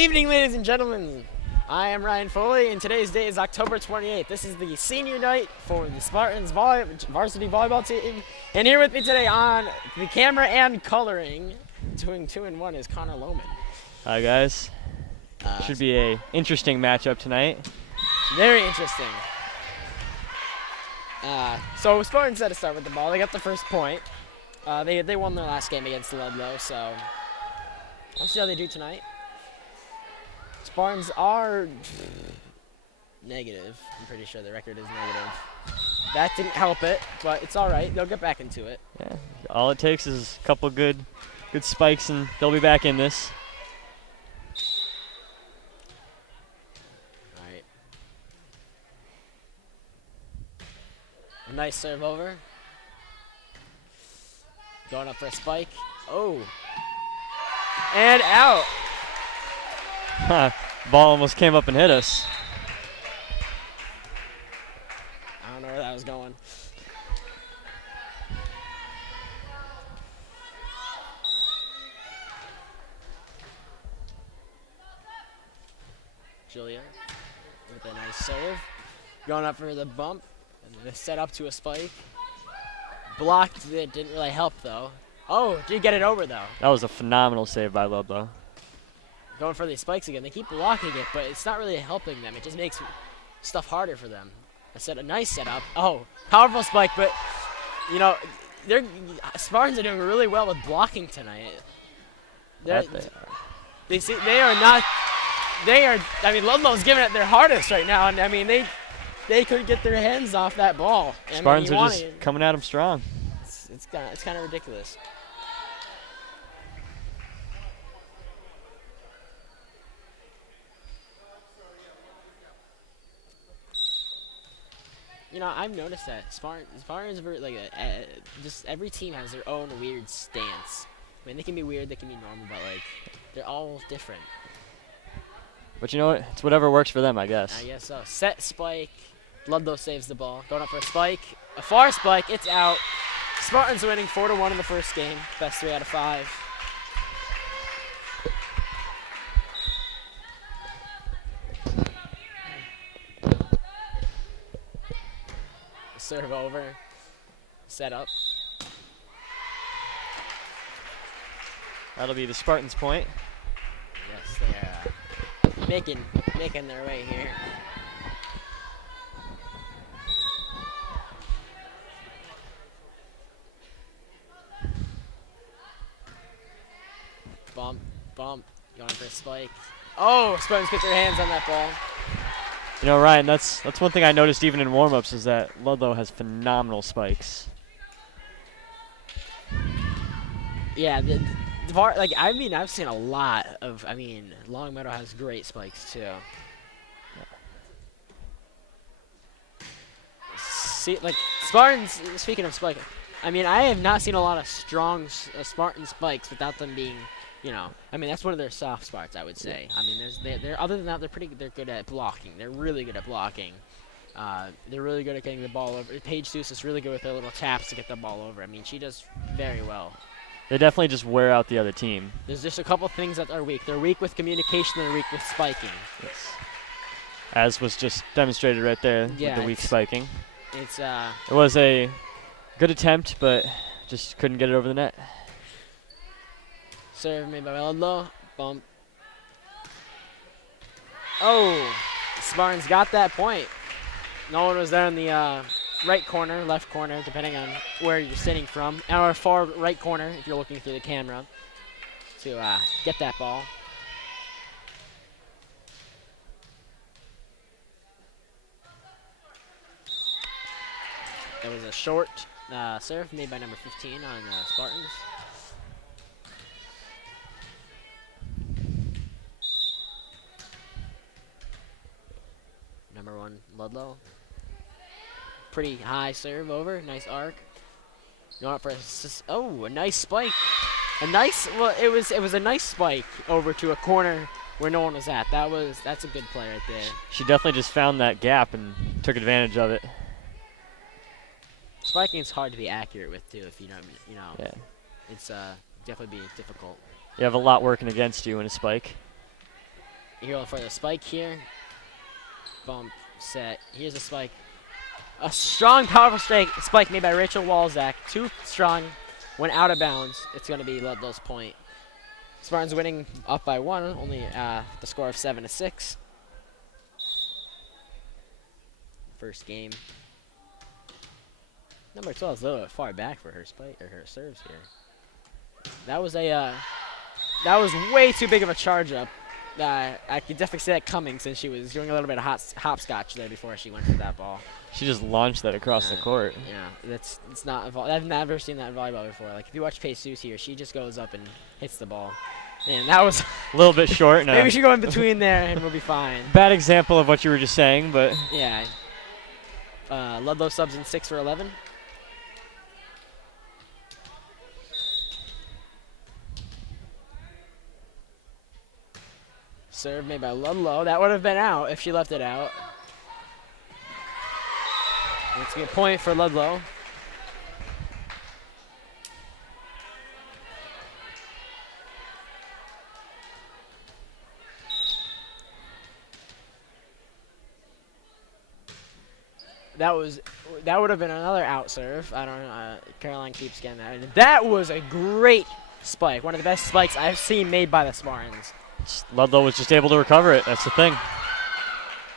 evening, ladies and gentlemen. I am Ryan Foley, and today's date is October 28th. This is the senior night for the Spartans varsity volleyball team. And here with me today on the camera and coloring, doing 2 and 1, is Connor Lohman. Hi, guys. Should be a interesting matchup tonight. Very interesting. So Spartans had to start with the ball. They got the first point. They won their last game against Ludlow, so we'll see how they do tonight. Spartans are negative. I'm pretty sure the record is negative. That didn't help it, but it's all right. They'll get back into it. Yeah, all it takes is a couple good spikes, and they'll be back in this. All right. A nice serve over. Going up for a spike. Oh. And out. Ball almost came up and hit us. I don't know where that was going. Julia with a nice serve. Going up for the bump. And then a set up to a spike. Blocked. It didn't really help, though. Oh, did get it over, though. That was a phenomenal save by Ludlow. Going for these spikes again. They keep blocking it, but it's not really helping them. It just makes stuff harder for them. A nice setup. Oh, powerful spike, but, you know, Spartans are doing really well with blocking tonight. I mean, Ludlow's giving it their hardest right now, and I mean, they could get their hands off that ball. Spartans are just coming at them strong. It's kind of ridiculous. You know, I've noticed that Spartans are like just every team has their own weird stance. I mean, they can be weird, they can be normal, but like they're all different. But you know what? It's whatever works for them, I guess. I guess so. Set spike. Ludlow saves the ball. Going up for a spike. A far spike. It's out. Spartans winning 4-1 in the first game. Best 3 out of 5. Serve over. Set up. That'll be the Spartans' point. Yes, they're making their way here. Bump. Going for a spike. Oh, Spartans get their hands on that ball. You know, Ryan, that's one thing I noticed even in warm-ups is that Ludlow has phenomenal spikes. Yeah, I've seen a lot of. I mean, Long Meadow has great spikes too. See, like Spartans. Speaking of spike, I mean, I have not seen a lot of strong Spartan spikes without them being. You know, I mean, that's one of their soft spots, I would say. I mean, they're other than that, they're good at blocking. They're really good at blocking. They're really good at getting the ball over. Paige Seuss is really good with her little taps to get the ball over. I mean, she does very well. They definitely just wear out the other team. There's just a couple things that are weak. They're weak with communication. They're weak with spiking. Yes. As was just demonstrated right there with the weak spiking. It was a good attempt, but just couldn't get it over the net. Serve made by Ludlow. Bump. Oh, Spartans got that point. No one was there in the right corner, left corner, depending on where you're sitting from, or far right corner if you're looking through the camera to get that ball. That was a short serve made by number 15 on Spartans. Number 1, Ludlow. Pretty high serve over. Nice arc. Going up for a nice spike. It was a nice spike over to a corner where no one was at. That's a good play right there. She definitely just found that gap and took advantage of it. Spiking is hard to be accurate with too. If you know. Yeah. It's definitely be difficult. You have a lot working against you in a spike. You're going for the spike here. Bump, set. Here's a spike. A strong, powerful spike made by Rachel Walzak. Too strong. Went out of bounds. It's going to be Ludlow's point. Spartans winning up by 1, only the score of 7-6. First game. Number 12 is a little bit far back for her spike or her serves here. That was way too big of a charge up. I could definitely see that coming since she was doing a little bit of hopscotch there before she went for that ball. She just launched that across the court. Yeah, it's not. I've never seen that in volleyball before. Like if you watch Jesus here, she just goes up and hits the ball. And that was a little bit short. Maybe we should go in between there and we'll be fine. Bad example of what you were just saying, but yeah. Ludlow subs in 6 for 11. Serve made by Ludlow. That would have been out if she left it out. It's a good point for Ludlow. That would have been another out serve. I don't know. Caroline keeps getting that. And that was a great spike. One of the best spikes I've seen made by the Spartans. Ludlow was just able to recover it. That's the thing.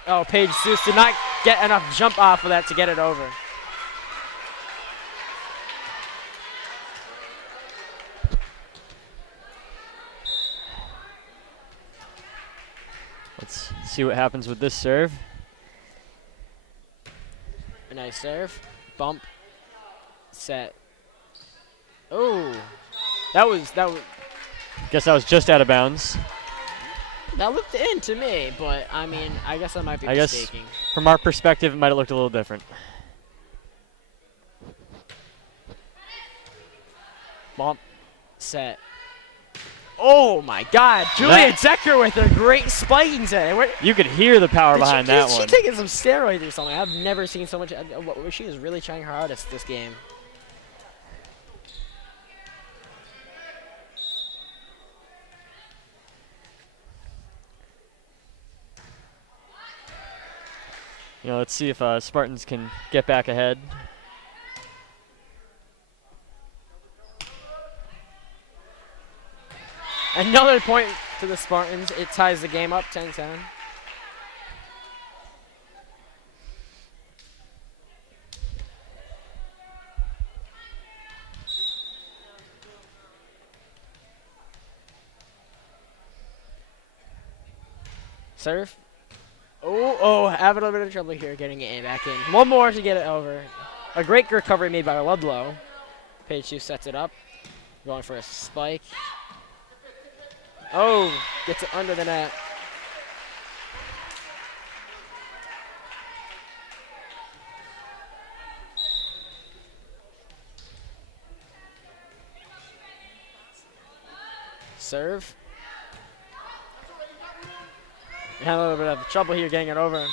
Oh, Paige Seuss did not get enough jump off of that to get it over. Let's see what happens with this serve. A nice serve. Bump. Set. Oh. That was. Guess that was just out of bounds. That looked in to me, but I mean, I guess I might be mistaking. Guess from our perspective, it might have looked a little different. Bump. Set. Oh my God, Julia Decker with a great spiking set. You could hear the power behind that one. She's taking some steroids or something. I've never seen so much. She is really trying her hardest this game. You know, let's see if Spartans can get back ahead. Another point to the Spartans. It ties the game up 10-10. Serve. Oh, having a little bit of trouble here getting it back in. One more to get it over. A great recovery made by Ludlow. Paige Seuss sets it up. Going for a spike. Oh, gets it under the net. Serve. Had a little bit of trouble here getting it over.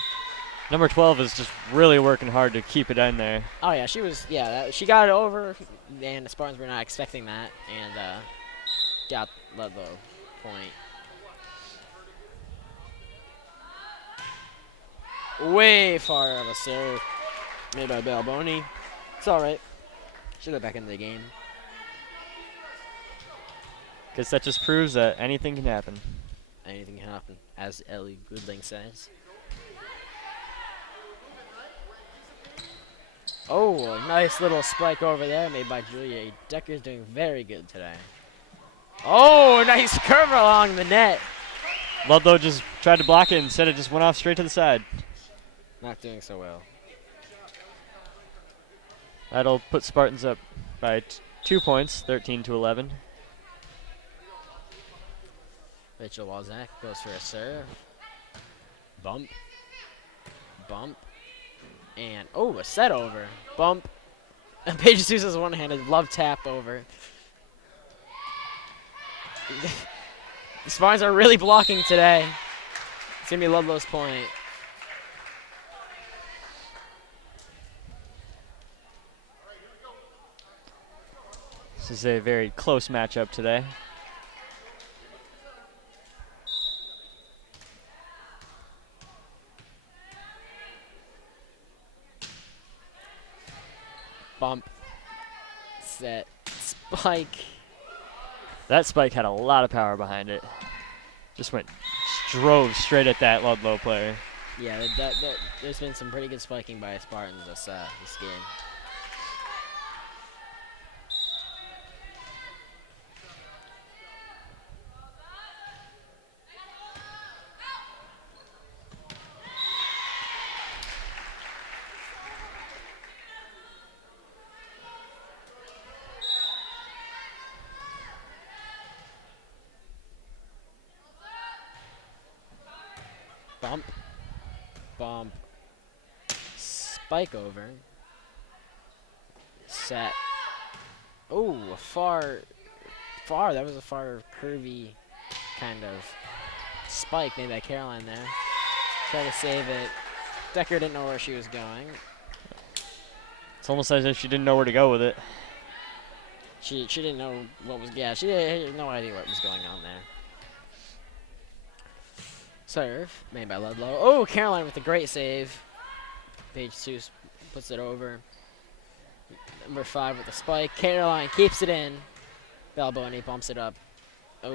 Number 12 is just really working hard to keep it in there. Oh yeah, she was. Yeah, she got it over, and the Spartans were not expecting that, and got Ludlow point. Way far of a serve made by Balboni. It's all right. She'll go back into the game. Because that just proves that anything can happen. Anything can happen, as Ellie Goodling says. Oh, a nice little spike over there made by Julia. Decker's doing very good today. Oh, a nice curve along the net. Ludlow just tried to block it and instead it just went off straight to the side. Not doing so well. That'll put Spartans up by 2 points, 13-11. Rachel Walzak goes for a serve. Bump. Bump. And, oh, a set over. Bump. And Paige Seuss has one-handed love tap over. The Spartans are really blocking today. It's going to be Ludlow's point. This is a very close matchup today. Bump. Set. Spike. That spike had a lot of power behind it. Just drove straight at that Ludlow player. Yeah, there's been some pretty good spiking by Spartans this game. Bump. Bump. Spike over. Set. Oh, far. That was a far curvy kind of spike made by Caroline there. Try to save it. Decker didn't know where she was going. It's almost as if she didn't know where to go with it. She didn't know what was. Yeah, she had no idea what was going on there. Serve made by Ludlow. Oh, Caroline with a great save. Page 2 puts it over. Number 5 with the spike. Caroline keeps it in. Balboni bumps it up. Oh,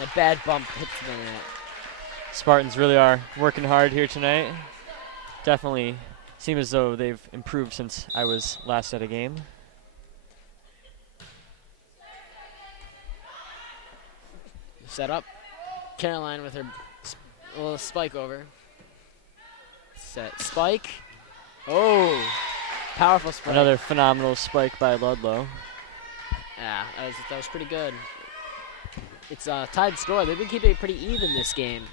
a bad bump hits the net. Spartans really are working hard here tonight. Definitely seem as though they've improved since I was last at a game. Set up. Caroline with her little spike over. Set. Spike. Oh, powerful spike. Another phenomenal spike by Ludlow. Yeah, that was pretty good. It's tied score. They've been keeping it pretty even this game.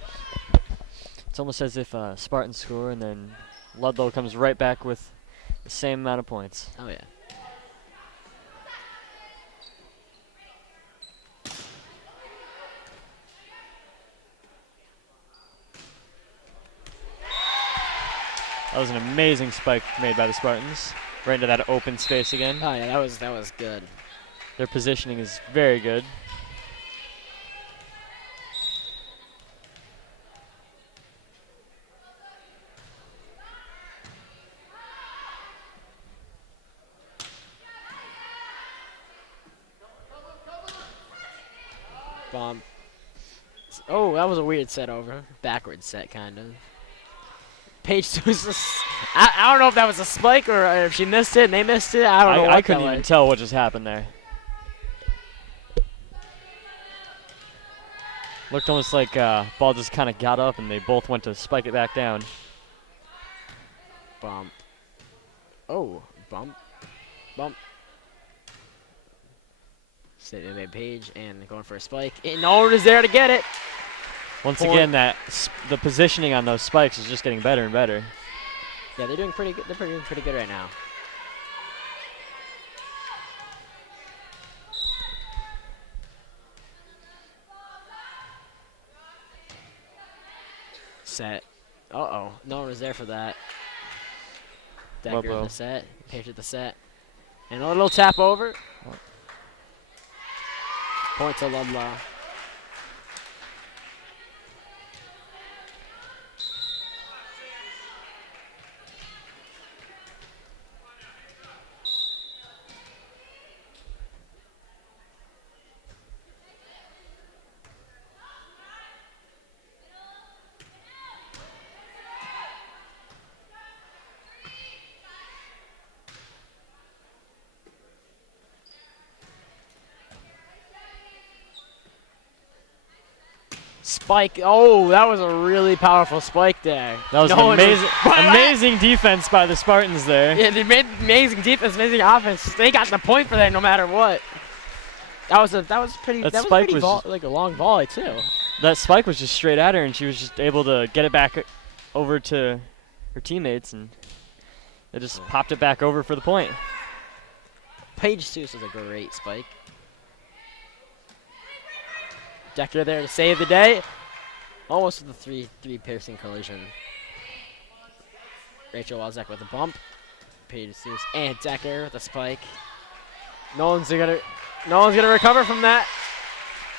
It's almost as if Spartans score and then Ludlow comes right back with the same amount of points. Oh, yeah. That was an amazing spike made by the Spartans. Right into that open space again. Oh, yeah, that was good. Their positioning is very good. Bump. Oh, that was a weird set over. Backward set, kind of. Page 2 is I don't know if that was a spike or if she missed it and they missed it. I don't know. I couldn't even tell what just happened there. Looked almost like ball just kind of got up and they both went to spike it back down. Bump. Oh, bump. Bump. Sitting by Page and going for a spike. And no one is there to get it. Once again, the positioning on those spikes is just getting better and better. Yeah, they're doing pretty good. They're doing pretty good right now. Set. Uh-oh. No one was there for that. Decker in the set. Page at the set. And a little tap over. Point to Ludlow. Spike. Oh, that was a really powerful spike there. That was an amazing defense by the Spartans there. Yeah, they made amazing defense, amazing offense. They got the point for that no matter what. That was pretty like a long volley too. That spike was just straight at her, and she was just able to get it back over to her teammates, and they just popped it back over for the point. Page Seuss was a great spike. Decker there to save the day. Almost with the three piercing collision. Rachel Walzak with a bump. Page Seuss and Decker with a spike. No one's gonna recover from that.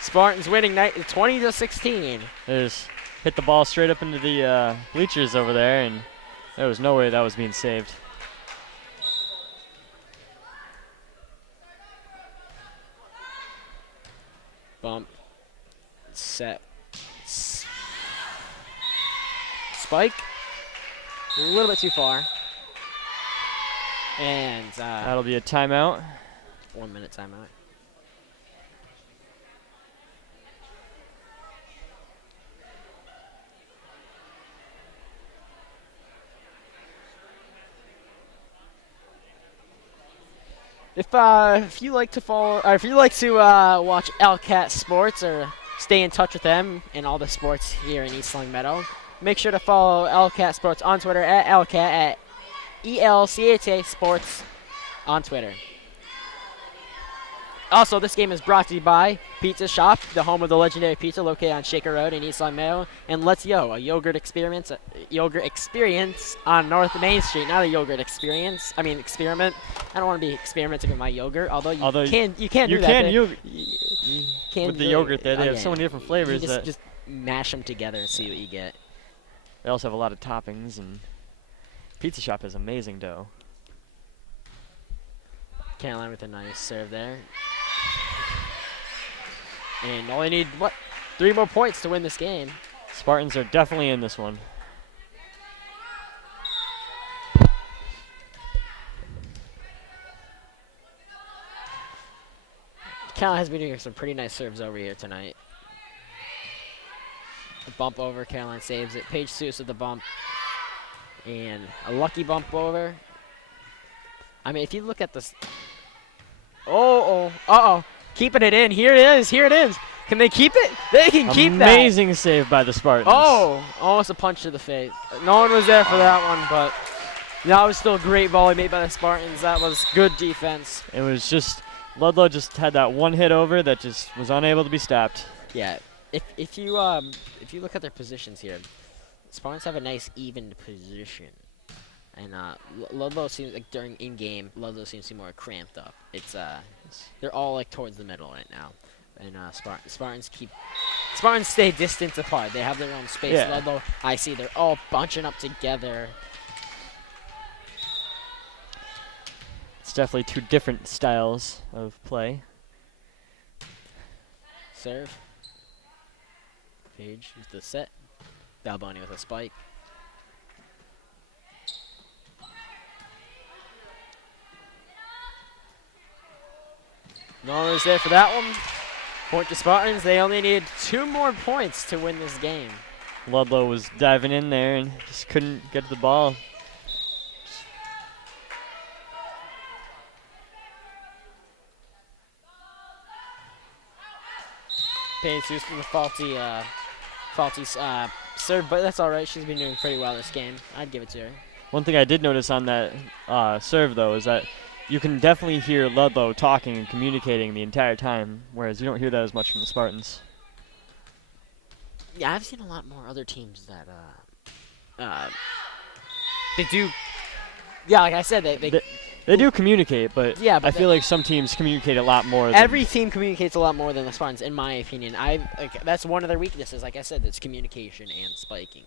Spartans winning 20-16. They just hit the ball straight up into the bleachers over there, and there was no way that was being saved. Bump. Set. Spike. A little bit too far. And That'll be a timeout. 1 minute timeout. If you like to follow, or if you like to watch LCAT Sports or stay in touch with them and all the sports here in East Longmeadow, make sure to follow LCAT Sports on Twitter at LCAT at ELCAT Sports on Twitter. Also, this game is brought to you by Pizza Shop, the home of the legendary pizza located on Shaker Road in East Longmeadow, and Let's Yo, a yogurt experience on North Main Street. Not a yogurt experience. I mean, experiment. I don't want to be experimenting with my yogurt, although you can do that. You can with the yogurt there. They have so many different flavors. You just mash them together and see what you get. They also have a lot of toppings, and Pizza Shop has amazing dough. Caroline with a nice serve there. And only need, 3 more points to win this game. Spartans are definitely in this one. Caroline has been doing some pretty nice serves over here tonight. A bump over, Caroline saves it. Paige Seuss with the bump. And a lucky bump over. I mean, if you look at this. Uh-oh. Keeping it in. Here it is. Can they keep it? They can keep that. Amazing save by the Spartans. Oh, almost a punch to the face. No one was there for that one, but that was still a great volley made by the Spartans. That was good defense. It was just, Ludlow just had that one hit over that just was unable to be stopped. Yeah. If you look at their positions here, Spartans have a nice even position. And Ludlow seems like during in-game, Ludlow seems to be more cramped up. They're all like towards the middle right now, and Spartans stay distant apart. They have their own space. Yeah. Ludlow, I see they're all bunching up together. It's definitely two different styles of play. Serve. Page with the set. Balboni with a spike. No one was there for that one. Point to Spartans. They only need 2 more points to win this game. Ludlow was diving in there and just couldn't get to the ball. Paige Seuss with a faulty serve, but that's all right. She's been doing pretty well this game. I'd give it to her. One thing I did notice on that serve, though, is that you can definitely hear Ludlow talking and communicating the entire time, whereas you don't hear that as much from the Spartans. Yeah, I've seen a lot more other teams that they do. Yeah, like I said, they do communicate, but, yeah, but I feel like some teams communicate a lot more. Every team communicates a lot more than the Spartans, in my opinion. That's one of their weaknesses. Like I said, it's communication and spiking.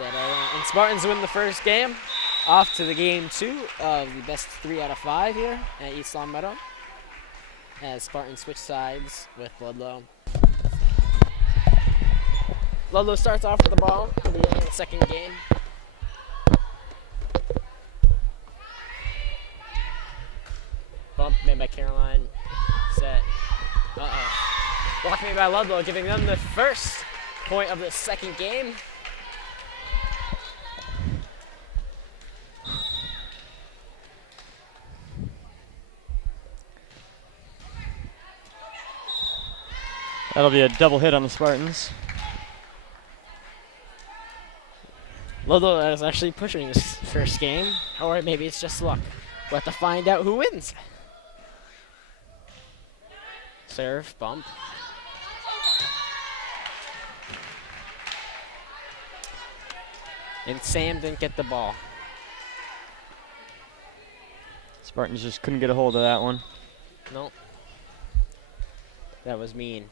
And Spartans win the first game. Off to the game 2 of the best 3 out of 5 here at East Longmeadow. As Spartans switch sides with Ludlow. Ludlow starts off with the ball in the second game. Bump made by Caroline. Set. Blocked made by Ludlow, giving them the first point of the second game. That'll be a double hit on the Spartans. Ludlow is actually pushing this first game, or maybe it's just luck. We'll have to find out who wins. Serve, bump. And Sam didn't get the ball. Spartans just couldn't get a hold of that one. Nope. That was mean.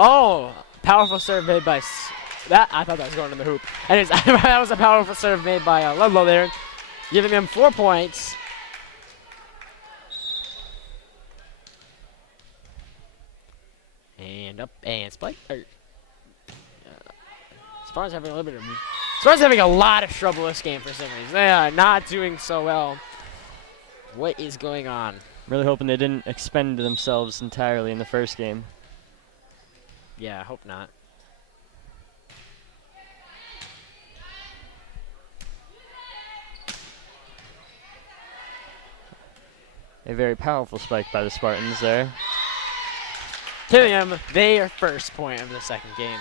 Oh, powerful serve made by That I thought that was going in the hoop. And that was a powerful serve made by Ludlow there, giving him 4 points. And up and spike. Spartans having a little bit of. Spartans having a lot of trouble this game for some reason. They are not doing so well. What is going on? Really hoping they didn't expend themselves entirely in the first game. Yeah, I hope not. A very powerful spike by the Spartans there. Giving them their first point of the second game.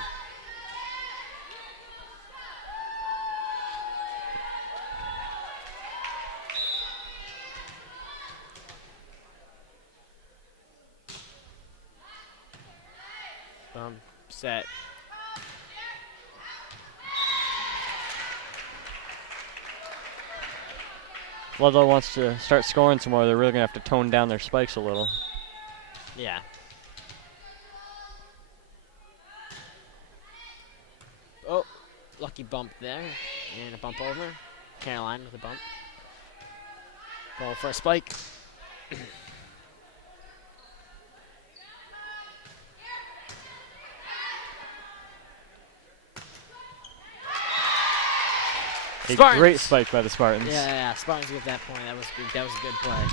Set. Ludlow wants to start scoring some more. They're really going to have to tone down their spikes a little. Yeah. Oh, lucky bump there. And a bump over. Caroline with a bump. Ball for a spike. A Spartans. great spike by the Spartans. Yeah, Spartans get that point. That was good. That was a good play.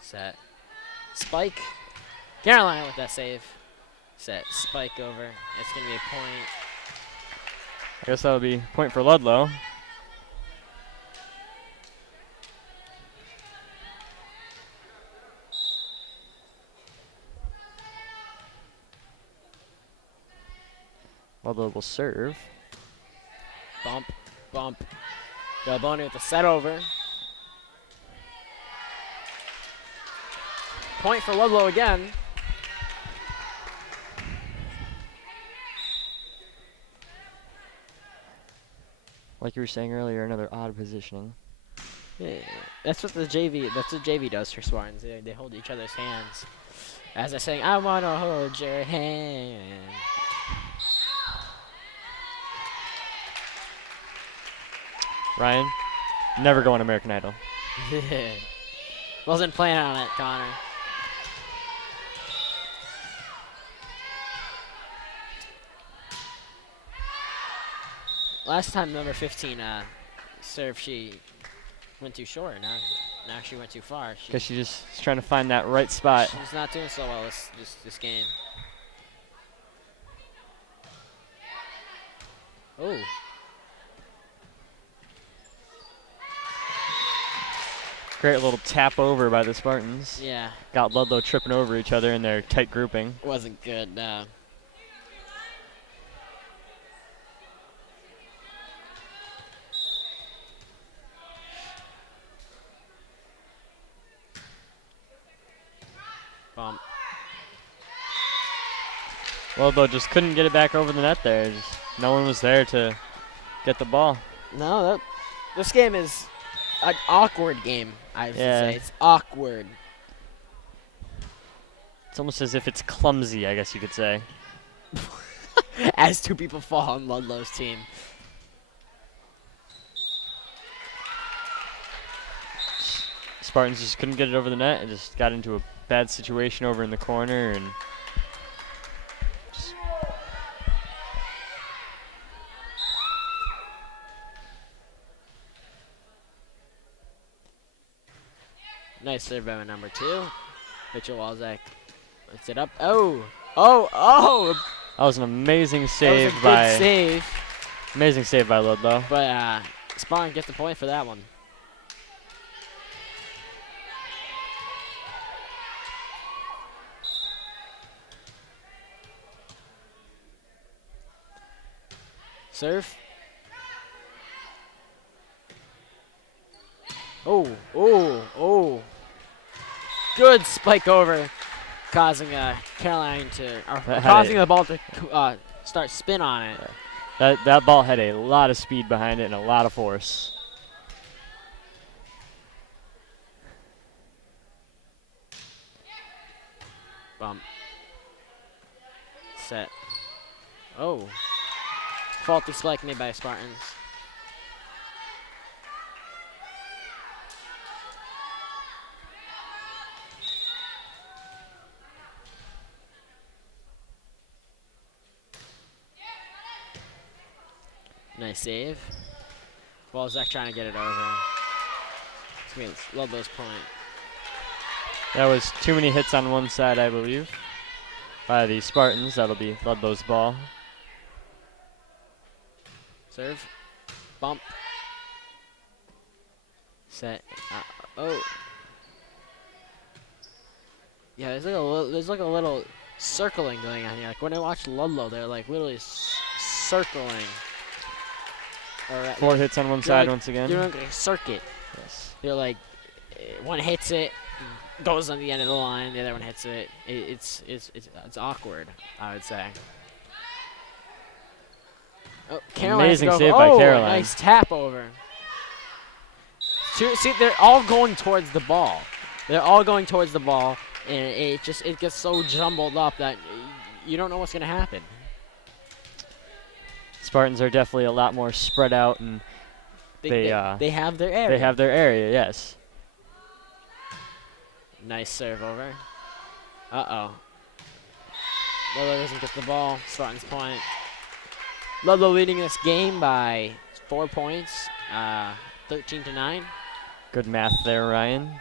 Set. Spike. Caroline with that save. Set. Spike over. It's going to be a point. I guess that'll be a point for Ludlow. Ludlow will serve. Bump. Bump. Delboni with the set over. Point for Ludlow again. Like you were saying earlier, another odd positioning. Yeah, that's what the JV. That's what JV does for Spartans. They hold each other's hands. As they're saying, "I wanna hold your hand." Ryan, never go on American Idol. Wasn't planning on it, Connor. Last time number 15 served, she went too short. Now she went too far. Because she just is trying to find that right spot. She's not doing so well this game. Oh. Great little tap over by the Spartans. Yeah. Got Ludlow tripping over each other in their tight grouping. Wasn't good. Bump. Ludlow just couldn't get it back over the net there. No one was there to get the ball. No, this game is an awkward game, I would say. It's awkward. It's almost as if it's clumsy, I guess you could say. As 2 people fall on Ludlow's team. Spartans just couldn't get it over the net. It just got into a bad situation over in the corner and nice serve by number 2. Mitchell Walzak lifts it up. Oh! that was an amazing save that was a good save. Amazing save by Ludlow. But Spartan gets the point for that one. Serve. Oh. Good spike over, causing Caroline to, causing the ball to start spin on it. That ball had a lot of speed behind it and a lot of force. Bump. Set. Oh. Faulty spike made by Spartans. Nice save. Well, Zach trying to get it over. It's Ludlow's point. That was too many hits on one side, I believe, by the Spartans. That'll be Ludlow's ball. Serve. Bump. Set. Oh. Yeah, there's like a little circling going on here. Like when I watch Ludlow, they're like literally circling. Or 4 hits on one side like, once again. You're like a circuit. Yes. They're like one hits it, goes on the end of the line. The other one hits it. It's awkward, I would say. Oh, Caroline Amazing save by Caroline. Nice tap over. See, they're all going towards the ball. They're all going towards the ball, and it gets so jumbled up that you don't know what's gonna happen. Spartans are definitely a lot more spread out, and They have their area. they have their area. Yes. Nice serve over. Uh-oh. Ludlow doesn't get the ball. Spartans point. Ludlow leading this game by 4 points, 13-9. Good math there, Ryan.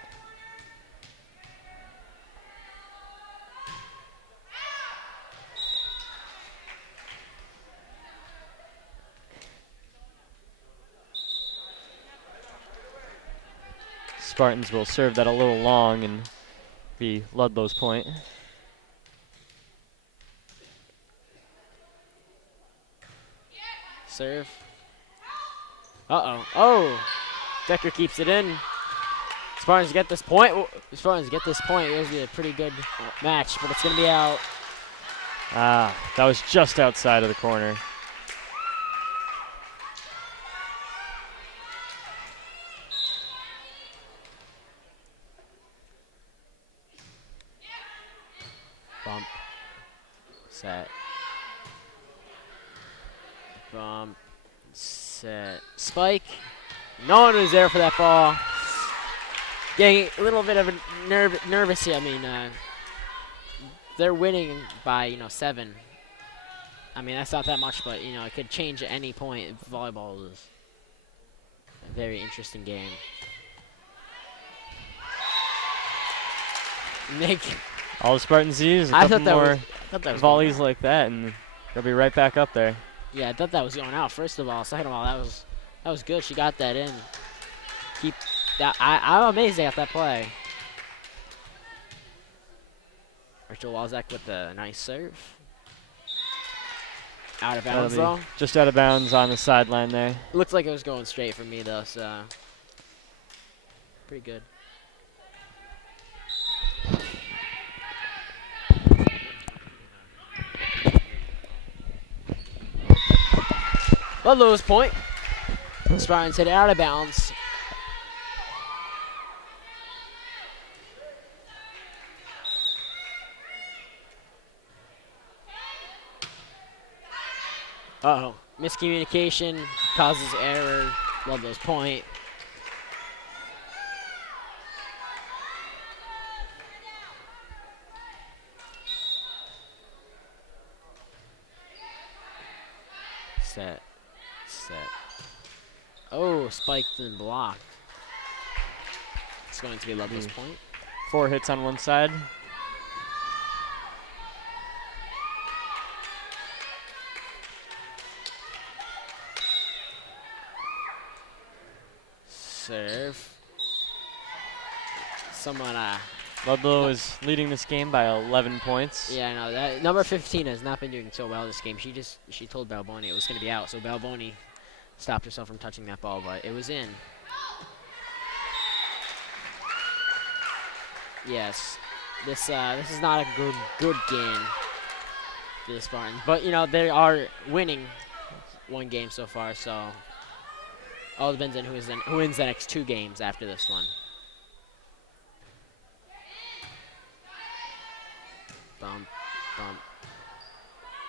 Spartans will serve that a little long and be Ludlow's point. Serve. Uh-oh. Oh! Decker keeps it in. Spartans get this point. Spartans get this point. It was a pretty good match, but it's going to be out. Ah, that was just outside of the corner. Bump. Set. Bump. Set. Spike. No one was there for that ball. Getting a little bit of a nervous here. I mean, they're winning by 7. I mean, that's not that much, but it could change at any point. Volleyball is a very interesting game. Nick. All the Spartans use a couple more volleys like that, and they'll be right back up there. Yeah, I thought that was going out. First of all, second of all, that was good. She got that in. Keep that. I'm amazed they got that play. Rachel Walzak with the nice serve. Out of bounds though. Just out of bounds on the sideline there. Looks like it was going straight for me though, so pretty good. Ludlow's point. Spartans hit it out of bounds. Uh-oh. Miscommunication causes error. Ludlow's point. Set. Oh, spiked and blocked. It's going to be Ludlow's point. 4 hits on one side. Serve. Someone, Ludlow is leading this game by 11 points. Yeah, I know. That number 15 has not been doing so well this game. She told Balboni it was going to be out, so Balboni stopped herself from touching that ball, but it was in. Yes, this is not a good game for the Spartans, but they are winning one game so far, so all depends on who wins the next 2 games after this one. Bump, bump,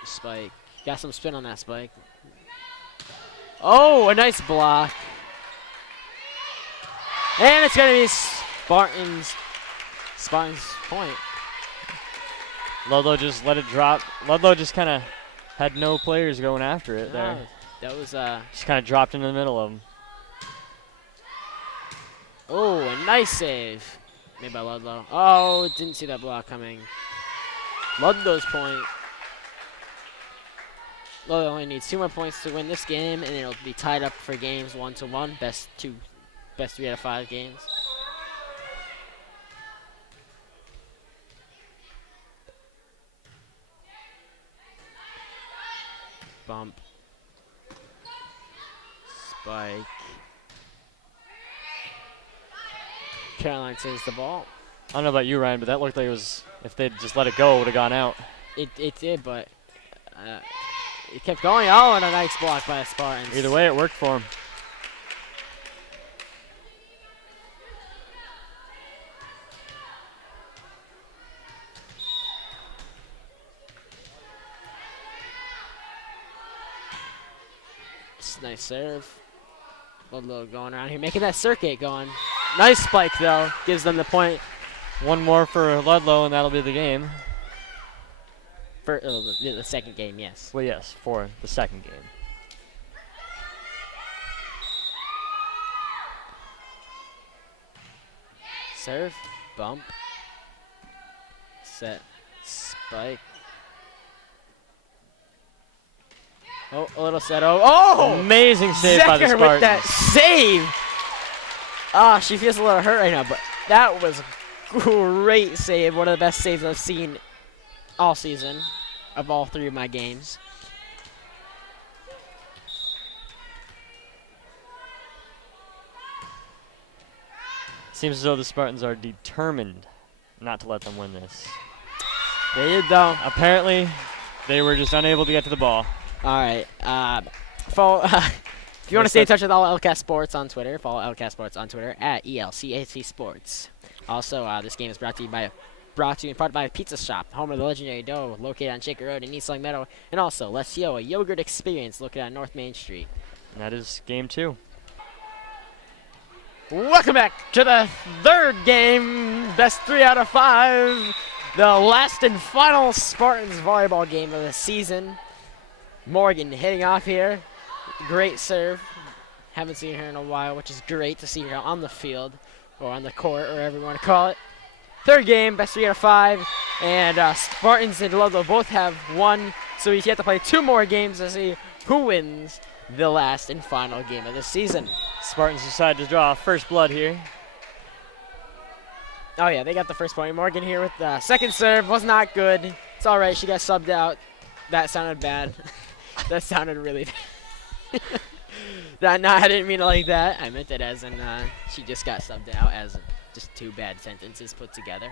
spike. Got some spin on that spike. Oh, a nice block. And it's gonna be Spartans point. Ludlow just let it drop. Ludlow just kind of had no players going after it there. That was Just kind of dropped into the middle of them. Oh, a nice save made by Ludlow. Oh, didn't see that block coming. Ludlow's point. Ludlow only needs 2 more points to win this game, and it'll be tied up for games 1-1. Best 3 out of 5 games. Bump. Spike. Caroline saves the ball. I don't know about you, Ryan, but that looked like it was, if they'd just let it go, it would have gone out. It did, but it kept going. Oh, and a nice block by the Spartans. Either way, it worked for him. Nice serve. Ludlow going around here, making that circuit going. Nice spike, though. Gives them the point. One more for Ludlow, and that'll be the game. For the second game, yes. Well, yes, for the second game. Serve, bump, set, spike. Oh, a little set. Oh! Amazing save by the Zecker Spartans. with that save. Ah, she feels a little hurt right now, but that was a great save. One of the best saves I've seen all season of all 3 of my games. Seems as though the Spartans are determined not to let them win this. They did, though. Apparently, they were just unable to get to the ball. All right. Follow, if you want to stay in touch with all LCAS Sports on Twitter, follow LCAS Sports on Twitter at ELCAC Sports. Also, this game is brought to you in part by Pizza Shop, home of the legendary dough, located on Shaker Road in East Long Meadow, and also Les Yo, a yogurt experience located on North Main Street. And that is game 2. Welcome back to the 3rd game, best 3 out of 5, the last and final Spartans volleyball game of the season. Morgan hitting off here. Great serve. Haven't seen her in a while, which is great to see her on the field or on the court, or whatever you want to call it. 3rd game, best 3 out of 5. And Spartans and Ludlow both have won, so we have to play 2 more games to see who wins the last and final game of the season. Spartans decide to draw first blood here. Oh, yeah, they got the first point. Morgan here with the second serve. Was not good. It's all right. She got subbed out. That sounded bad. That sounded really bad. I didn't mean it like that. I meant it as in she just got subbed out, as just 2 bad sentences put together.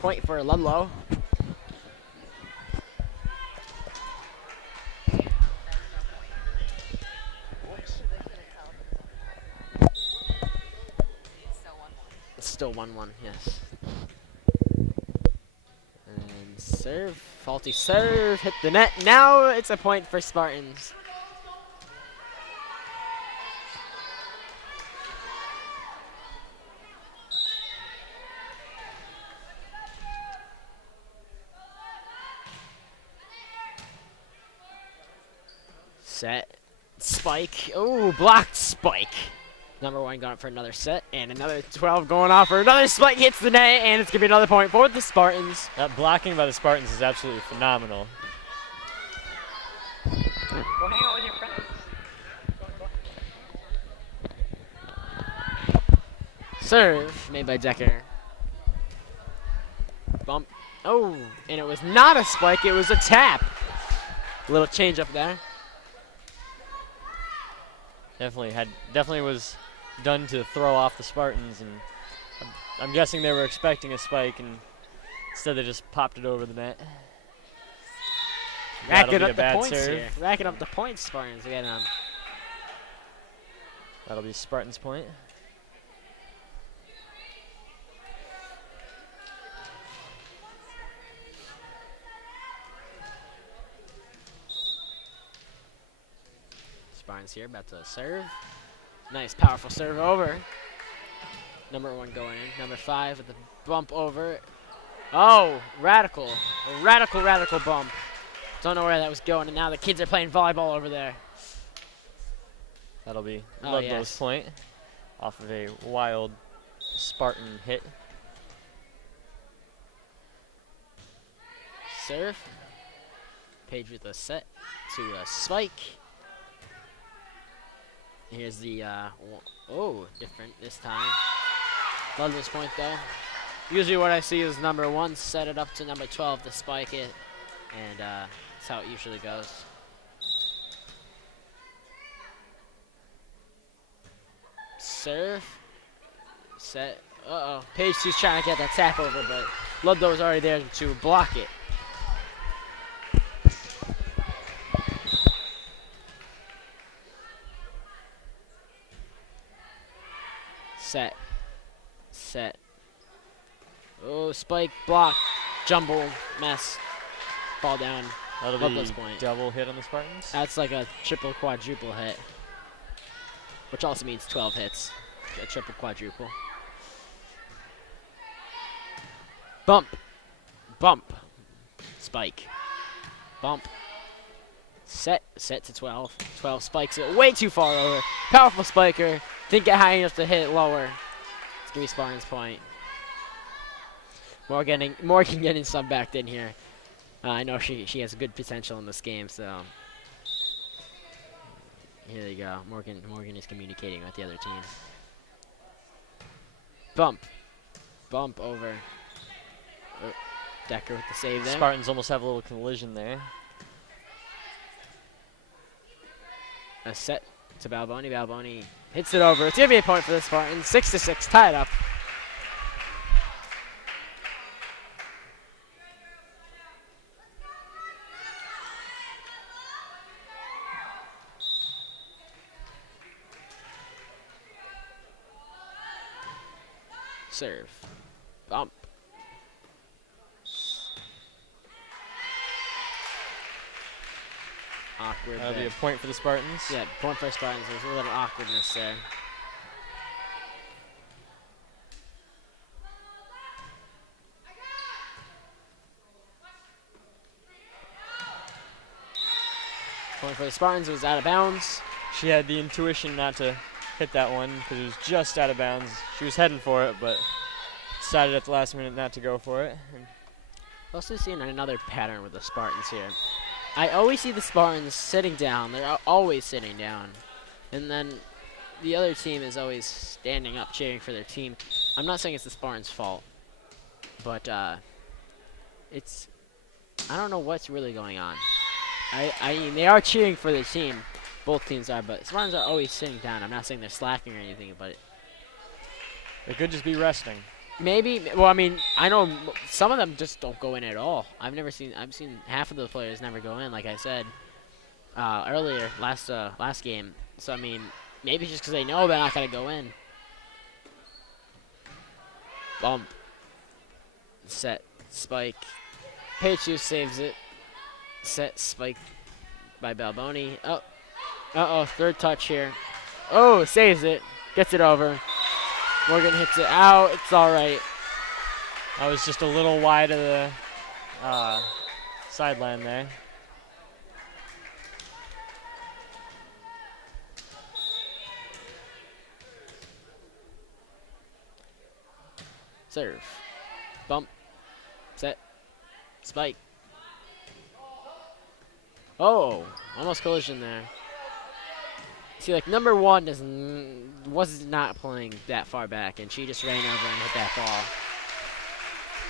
Point for Ludlow. It's still 1-1, yes. And serve, faulty serve, hit the net. Now it's a point for Spartans. Set, spike, oh, blocked spike. Number 1 going for another set, and another 12 going off for another spike, hits the net, and it's going to be another point for the Spartans. That blocking by the Spartans is absolutely phenomenal. Go hang out with your friends. Serve made by Decker. Bump. Oh, and it was not a spike, it was a tap. Little change up there. Definitely was done to throw off the Spartans, and I'm guessing they were expecting a spike, and instead they just popped it over the net. That'll Racking be a up the bad points serve. here. Racking up the points, Spartans again. That'll be Spartans' point. Spartans here about to serve. Nice, powerful serve over. Number 1 going in. Number 5 with the bump over. Oh, radical. A radical bump. Don't know where that was going, and now the kids are playing volleyball over there. That'll be Oh, Ludlow's yes. point off of a wild Spartan hit. Serve. Page with a set to a spike. Here's the, different this time. Ludlow's point, though. Usually what I see is number 1 set it up to number 12 to spike it, and that's how it usually goes. Serve. Set. Uh-oh. Page 2's trying to get that tap over, but Ludlow's already there to block it. Set. Set. Oh, spike, block, jumble, mess, fall down. That'll Ludlow's be point. double hit on the Spartans. That's like a triple quadruple hit, which also means 12 hits. A triple quadruple. Bump. Bump. Spike. Bump. Set. Set to 12. 12 spikes it way too far over. Powerful spiker. Didn't get high enough to hit it lower. It's going to be Spartan's point. Morgan getting some backed in here. I know she has good potential in this game, so here you go. Morgan is communicating with the other team. Bump. Bump over. Oh, Decker with the save there. Spartans almost have a little collision there. A set to Balboni. Balboni hits it over. It's going to be a point for the Spartans. 6-6, tied up. Serve. Bump. Awkward. That'll be there. a point for the Spartans. Yeah, point for Spartans. There's a little awkwardness there. Point for the Spartans was out of bounds. She had the intuition not to hit that one because it was just out of bounds. She was heading for it, but decided at the last minute not to go for it. And Also seeing another pattern with the Spartans here. I always see the Spartans sitting down. They're always sitting down. And then the other team is always standing up, cheering for their team. I'm not saying it's the Spartans' fault, but it's, I don't know what's really going on. I mean, they are cheering for their team. Both teams are, but Spartans are always sitting down. I'm not saying they're slacking or anything, but it could just be resting. maybe. Well, I mean, I know some of them just don't go in at all. I've seen half of the players never go in, like I said earlier last game. So I mean, maybe just because they know they're not gonna go in. Bump. Set. Spike. Peichu saves it. Set. Spike by Balboni. Oh. Uh-oh. Third touch here. Oh, saves it. Gets it over. Morgan hits it out. It's all right. I was just a little wide of the sideline there. Serve. Bump. Set. Spike. Oh, almost collision there. See, like number 1 was not playing that far back, and she just ran over and hit that ball.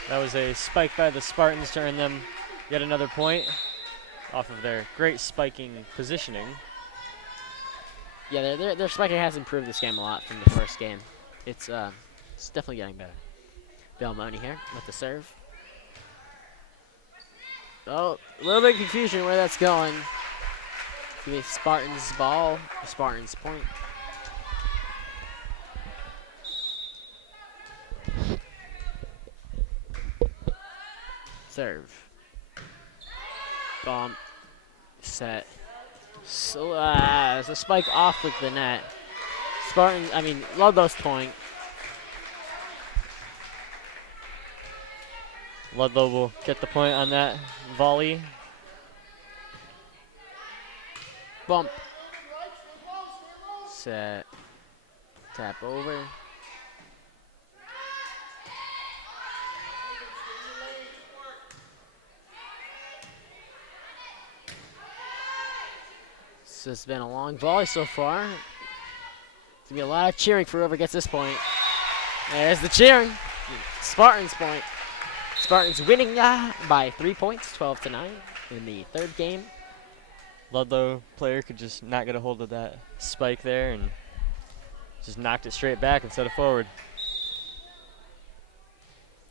That was a spike by the Spartans to earn them yet another point off of their great spiking positioning. Yeah, their spiking has improved this game a lot from the first game. It's definitely getting better. Belmonte here with the serve. Oh, a little bit of confusion where that's going. Give me Spartans ball, Spartans point. Serve. Bump. Set. So, it's a spike off with the net. Ludlow's point. Ludlow will get the point on that volley. Bump. Set. Tap over. So it's been a long volley so far. It's gonna be a lot of cheering for whoever gets this point. There's the cheering. Spartans point. Spartans winning by 3 points, 12-9 in the third game. Ludlow player could just not get a hold of that spike there and just knocked it straight back instead of forward.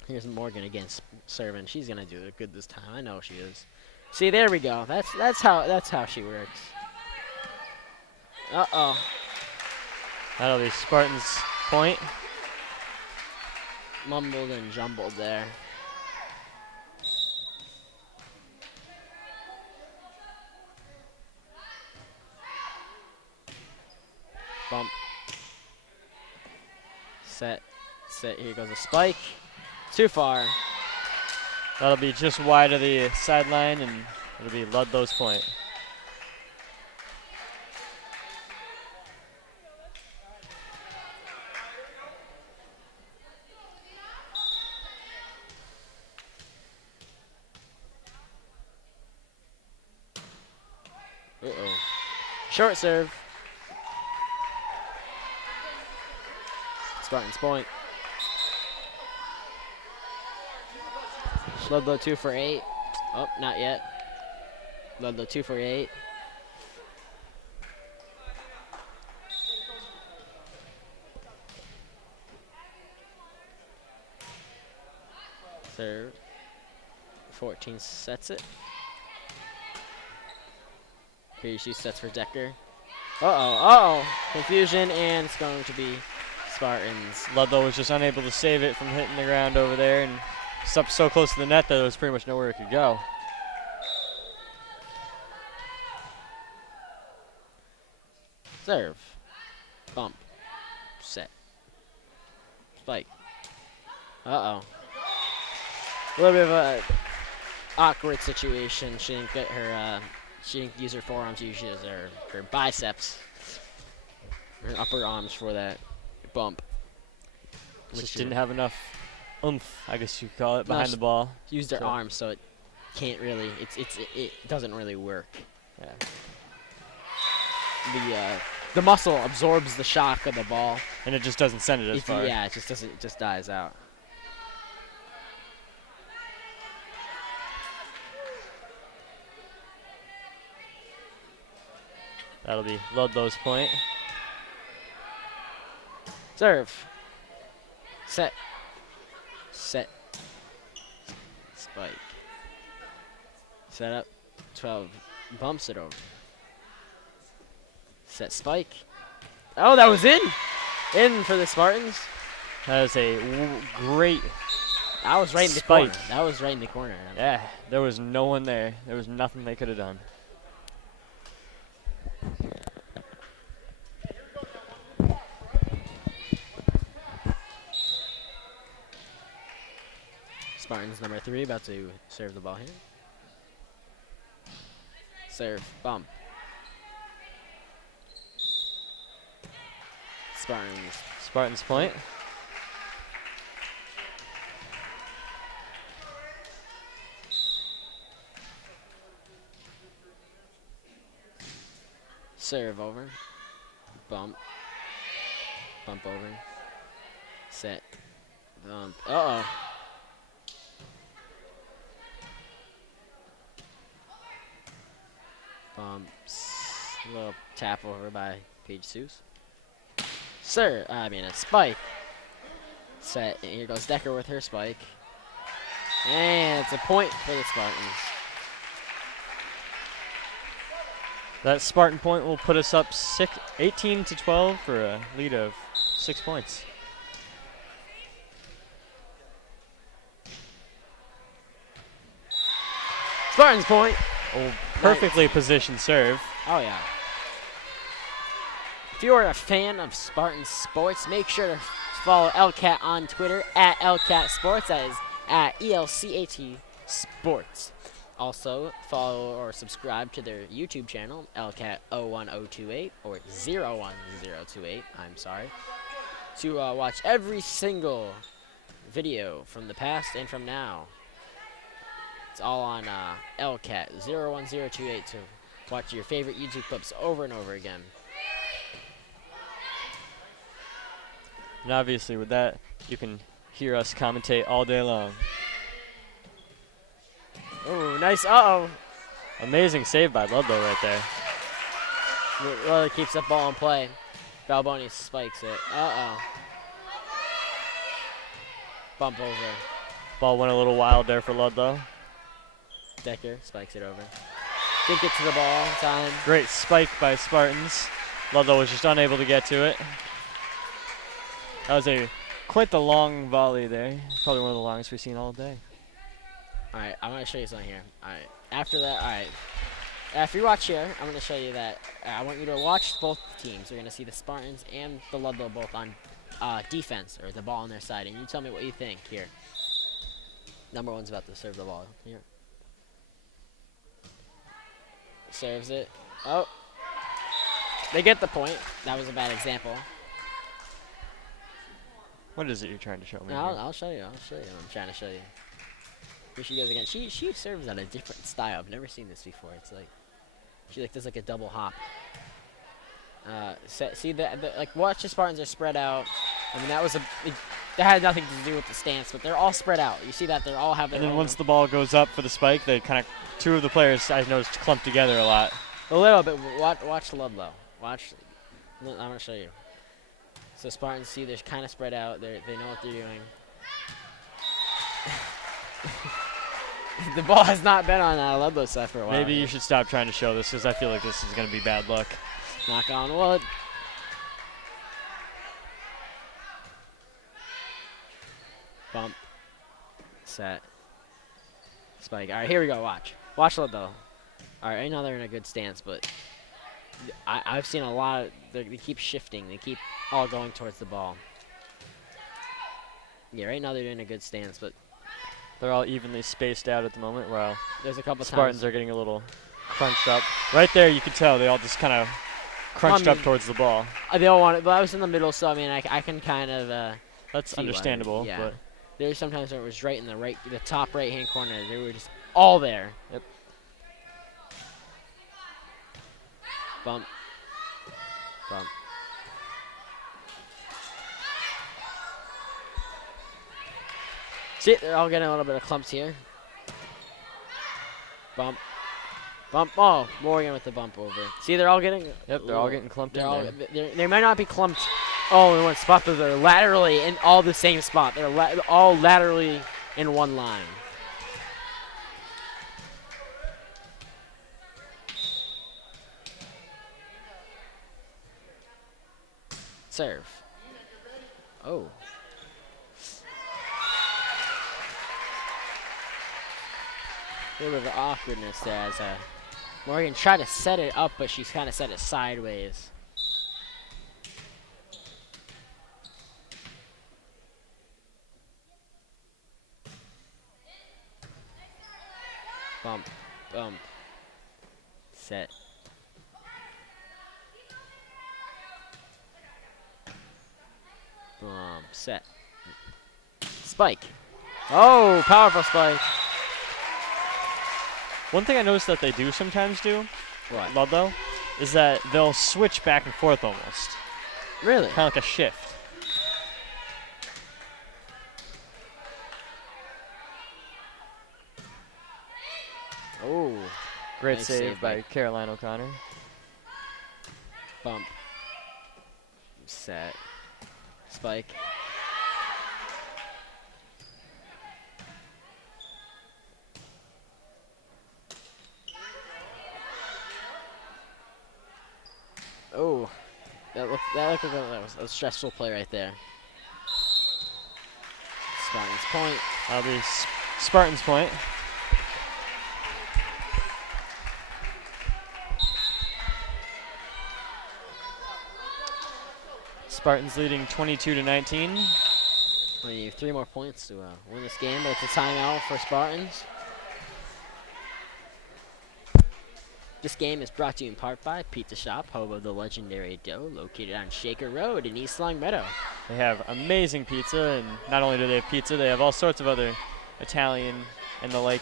Here's Morgan again serving. She's gonna do it good this time. I know she is. See, there we go. That's how she works. Uh-oh. That'll be Spartans point. Mumbled and jumbled there. Bump. Set. Here goes a spike. Too far. That'll be just wide of the sideline, and it'll be Ludlow's point. Uh-oh. Short serve. Spartans point. Ludlow 2 for 8. Oh, not yet. Ludlow 2 for 8. Serve. 14 sets it. Here she sets for Decker. Uh-oh. Confusion, and it's going to be Spartans. Ludlow was just unable to save it from hitting the ground over there, and it's up so close to the net that there was pretty much nowhere it could go. Serve. Bump. Set. Spike. Uh-oh. A little bit of a awkward situation. She didn't get her, she didn't use her forearms. She uses her biceps. Her upper arms for that bump. Just didn't have enough oomph, I guess you could call it, behind the ball. Used her arms, so it can't really, it doesn't really work. Yeah. The muscle absorbs the shock of the ball. And it just doesn't send it as far. Yeah, it just doesn't, it just dies out. That'll be Ludlow's point. Serve. Set. Spike. Set up. 12. Bumps it over. Set spike. Oh, that was in! In for the Spartans. That is a great That was right in the spike. corner. That was right in the corner. Yeah, there was no one there. There was nothing they could have done. Spartans number 3 about to serve the ball here. Serve. Bump. Spartans point. Serve over. Bump. Bump over. Set. Bump. Uh-oh. Bumps. A little tap over by Page Seuss. Sir, I mean a spike. Set. And here goes Decker with her spike. And it's a point for the Spartans. That Spartan point will put us up 18 to 12 for a lead of 6 points. Spartans point. Oh, perfectly positioned serve. Oh, yeah. If you are a fan of Spartan Sports, make sure to follow LCAT on Twitter at LCAT Sports. That is at ELCAT Sports. Also, follow or subscribe to their YouTube channel, LCAT 01028 or 01028, I'm sorry, to watch every single video from the past and from now. It's all on LCAT 01028 to watch your favorite YouTube clips over and over again. And obviously with that, you can hear us commentate all day long. Oh, nice. Uh-oh. Amazing save by Ludlow right there. Really keeps that ball in play. Balboni spikes it. Uh-oh. Bump over. Ball went a little wild there for Ludlow. Decker spikes it over. Didn't get to the ball in time. Great spike by Spartans. Ludlow was just unable to get to it. That was quite the long volley there. Probably one of the longest we've seen all day. All right, I'm going to show you something here. All right, after that, all right. After you watch here, I'm going to show you that I want you to watch both teams. You're going to see the Spartans and the Ludlow both on defense, or the ball on their side, and you tell me what you think here. Number one's about to serve the ball here. Serves it. Oh. They get the point. That was a bad example. What is it you're trying to show me? No, I'll show you. I'll show you. I'm trying to show you. Here she goes again. She serves at a different style. I've never seen this before. It's like she does like a double hop. See like watch the Spartans are spread out. I mean that had nothing to do with the stance, but they're all spread out. You see that they're all having. And then once the ball goes up for the spike, they kind of two of the players I've noticed clump together a lot. A little bit. Watch Ludlow. Watch. I'm gonna show you. So Spartans see they're kind of spread out. They know what they're doing. The ball has not been on Ludlow's side for a while. Maybe you should stop trying to show this because I feel like this is going to be bad luck. Knock on wood. Bump. Set. Spike. All right, here we go. Watch. Watch Ludlow. All right, right now they're in a good stance, but I've seen a lot of, they keep shifting. They keep all going towards the ball. Yeah, right now they're in a good stance, but they're all evenly spaced out at the moment, while there's a couple Spartans are getting a little crunched up. Right there, you can tell they all just kind of crunched up towards the ball. They all want it, but I was in the middle, so I mean, I can kind of. That's understandable. Yeah. But there's sometimes where it was right in the top right-hand corner. They were just all there. Yep. Bump. Bump. See, they're all getting a little bit of clumps here. Bump. Bump. Oh, Morgan with the bump over. See, they're all getting. Yep, they're all getting clumped in there. They might not be clumped all in one spot, but they're laterally in all the same spot. They're all laterally in one line. Serve. Oh. A little bit of awkwardness there as Morgan tried to set it up, but she's kind of set it sideways. Bump, bump, set. Bump, set. Spike. Oh, powerful spike. One thing I noticed that they do sometimes do, What? Ludlow, is that they'll switch back and forth almost. Really? Kind of like a shift. Oh. Great Nice save save by by- Caroline O'Connor. Bump. Set. Spike. Oh, that looked like that was a stressful play right there. Spartans point. That'll be Spartans point. Spartans leading 22-19. We need 3 more points to win this game, but it's a timeout for Spartans. This game is brought to you in part by Pizza Shop, home of the legendary dough, located on Shaker Road in East Longmeadow. They have amazing pizza, and not only do they have pizza, they have all sorts of other Italian and the like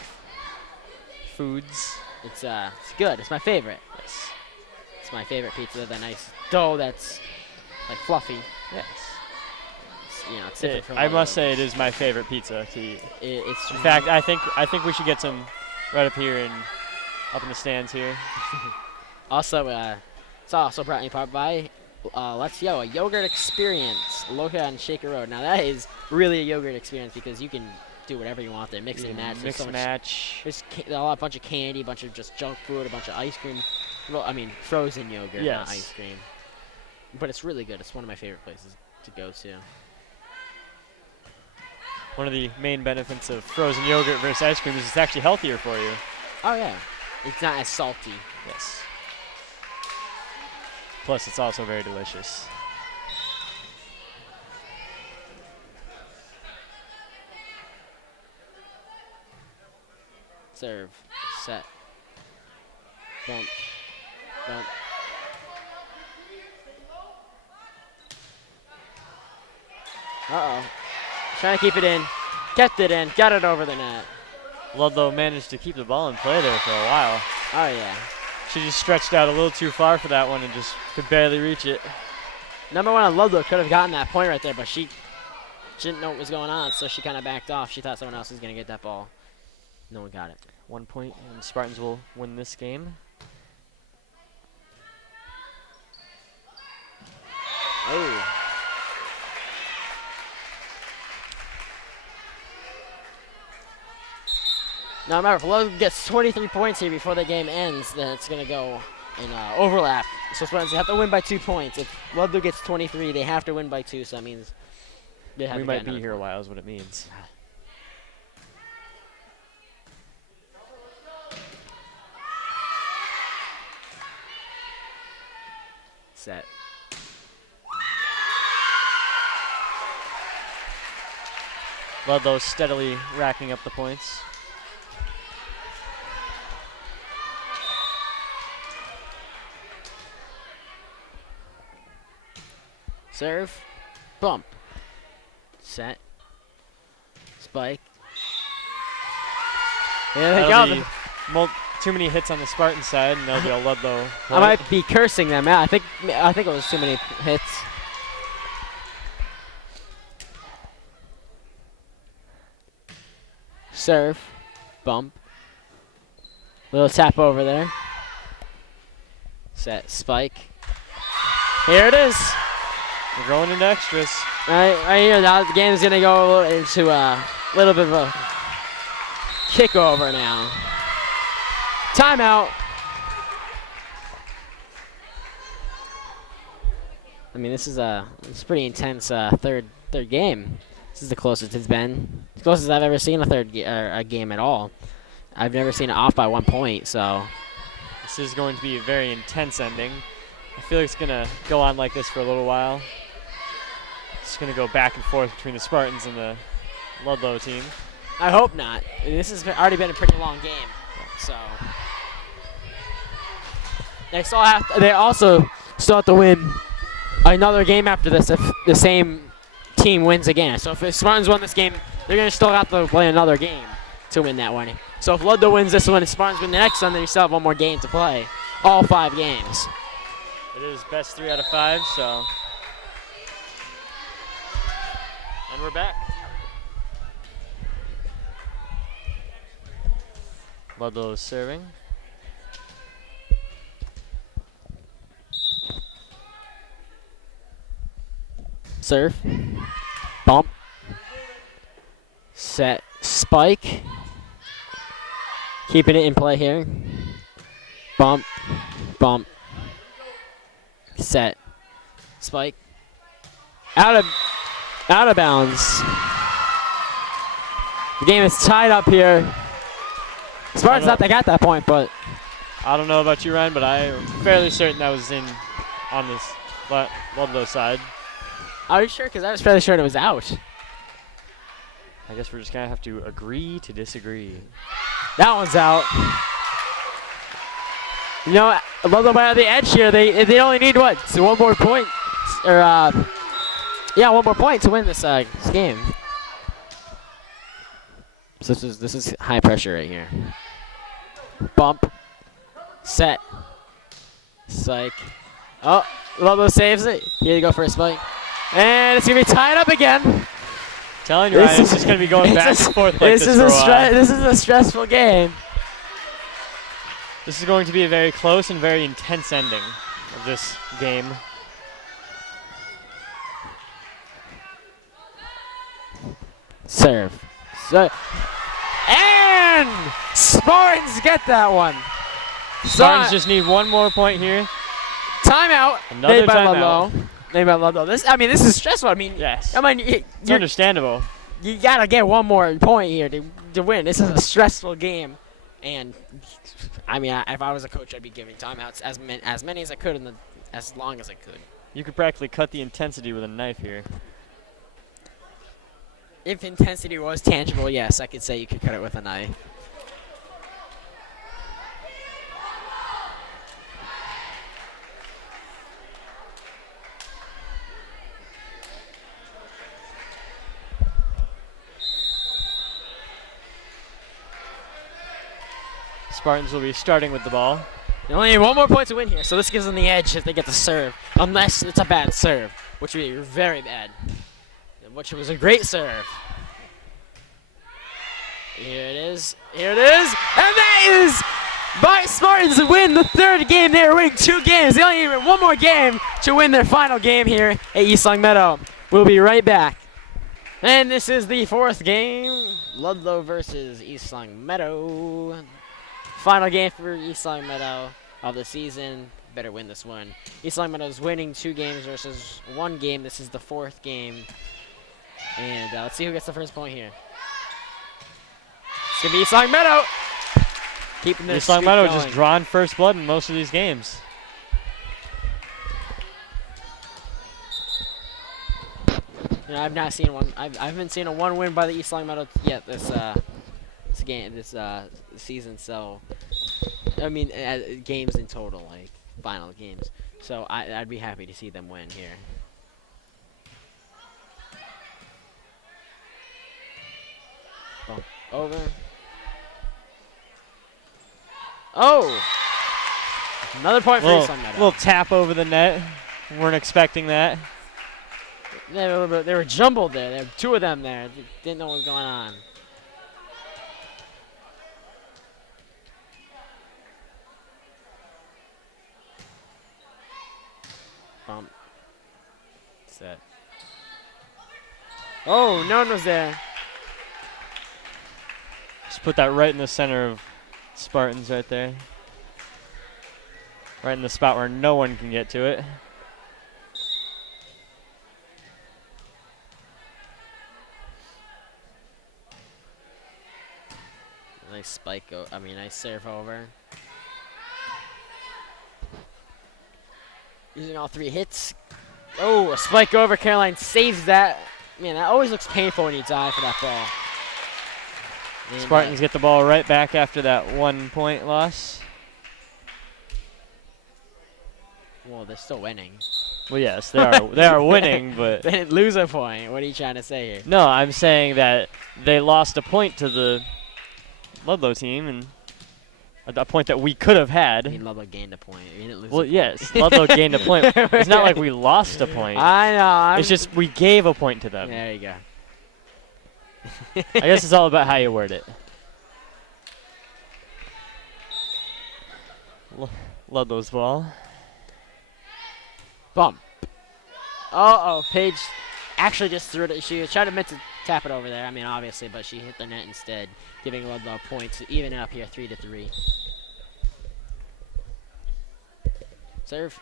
foods. It's good. It's my favorite. Yes. It's my favorite pizza. The nice dough that's like fluffy. Yes. It's, you know, it's different from I all must the say it others. is my favorite pizza to eat. It's In fact, I think we should get some right up here and up in the stands here. also it's also brought in part by Let's Yo, a yogurt experience located on Shaker Road. Now that is really a yogurt experience because you can do whatever you want there, mix and match. Mix and match. There's a bunch of candy, a bunch of just junk food, a bunch of ice cream. Well, I mean frozen yogurt, Yes. not ice cream. But it's really good. It's one of my favorite places to go to. One of the main benefits of frozen yogurt versus ice cream is it's actually healthier for you. Oh yeah, it's not as salty. Yes. Plus, it's also very delicious. Serve, set, bump, bump. Uh-oh. Trying to keep it in. Kept it in. Got it over the net. Ludlow managed to keep the ball in play there for a while. Oh, yeah. She just stretched out a little too far for that one and just could barely reach it. Number 1 on Ludlow could have gotten that point right there, but she didn't know what was going on, so she kind of backed off. She thought someone else was going to get that ball. No one got it. 1 point, and Spartans will win this game. Oh. Now remember, if Ludlow gets 23 points here before the game ends, then it's going to go in overlap. So Spartans have to win by 2 points. If Ludlow gets 23, they have to win by 2, so that means they have We to might get be another here a point. while is what it means. Set. Ludlow steadily racking up the points. Serve. Bump. Set. Spike. There they That'll go. be too many hits on the Spartan side, and that'll be a Ludlow I point. might be cursing them out. I think it was too many hits. Serve. Bump. Little tap over there. Set. Spike. Here it is. We're going into extras. Right here. Now the game is going to go into a little bit of a kickover now. Timeout. I mean, this is a pretty intense third game. This is the closest it's been. The closest I've ever seen a game at all. I've never seen it off by 1 point. So This is going to be a very intense ending. I feel like it's going to go on like this for a little while. It's going to go back and forth between the Spartans and the Ludlow team. I hope not. This has already been a pretty long game. So they also still have to win another game after this if the same team wins again. So if the Spartans won this game, they're going to still have to play another game to win that one. So if Ludlow wins this one and Spartans win the next one, then you still have one more game to play. All 5 games. It is best 3 out of 5, so. And we're back. Ludlow is serving. Serve. Bump. Set. Spike. Keeping it in play here. Bump. Bump. Set. Spike. Out of bounds. The game is tied up here. Spartans not got that point, but I don't know about you, Ryan, but I'm fairly certain that was in on this Ludlow side. are you sure? Because I was fairly sure it was out. I guess we're just gonna have to agree to disagree. That one's out. You know, Ludlow by the edge here. They only need what? So one more point, or yeah, one more point to win this game. So this is high pressure right here. Bump. Set. Spike. Oh, Ludlow saves it. Here you go for a spike. And it's going to be tied up again. Telling you, Ryan, it's just going to be going back and forth like this for a while. This is a stressful game. This is going to be a very close and very intense ending of this game. Serve. And Spartans get that one. Spartans just need one more point here. Timeout. Another made by timeout. Ludlow. Made by Ludlow. This is stressful. I mean, Yes. it's understandable. You gotta get one more point here to win. This is a stressful game, and I mean, if I was a coach, I'd be giving timeouts as many as I could and as long as I could. You could practically cut the intensity with a knife here. If intensity was tangible, yes, I could say you could cut it with a knife. Spartans will be starting with the ball. They only need one more point to win here, so this gives them the edge if they get the serve, unless it's a bad serve, which would be very bad. Which was a great serve. Here it is. Here it is. And that is by Spartans to win the third game. They are winning 2 games. They only need one more game to win their final game here at East Long Meadow. We'll be right back. And this is the 4th game. Ludlow versus East Long Meadow. Final game for East Long Meadow of the season. Better win this one. East Long Meadow is winning 2 games versus 1 game. This is the 4th game. And let's see who gets the first point here. It's going to be East Long Meadow. Keeping their East Long streak Meadow going. just drawing first blood in most of these games. You know, I've not seen one. I haven't seen a 1 win by the East Long Meadow yet this season. So, I mean, games in total, like final games. So I'd be happy to see them win here. Bump over. Oh! Another point for East Long Meadow. Little tap over the net. Weren't expecting that. They were jumbled there. There were 2 of them there. They didn't know what was going on. Bump. Set. Oh, no one was there. Just put that right in the center of Spartans right there. Right in the spot where no one can get to it. Nice spike, nice serve over. Using all 3 hits. Oh, a spike over. Caroline saves that. Man, that always looks painful when you die for that ball. And Spartans get the ball right back after that 1 point loss. Well, they're still winning. Well, yes, they are winning, but They didn't lose a point. What are you trying to say here? no, I'm saying that they lost a point to the Ludlow team, and a point that we could have had. I mean, Ludlow gained a point. You didn't lose Well, a point. yes, Ludlow gained a point. It's not like we lost a point. I know. It's just we gave a point to them. There you go. I guess it's all about how you word it. Ludlow's ball. Bump. Uh-oh, Paige actually just threw it. She tried to meant to tap it over there. I mean, obviously, but she hit the net instead, giving Ludlow a point to even it up here, 3-3. Serve.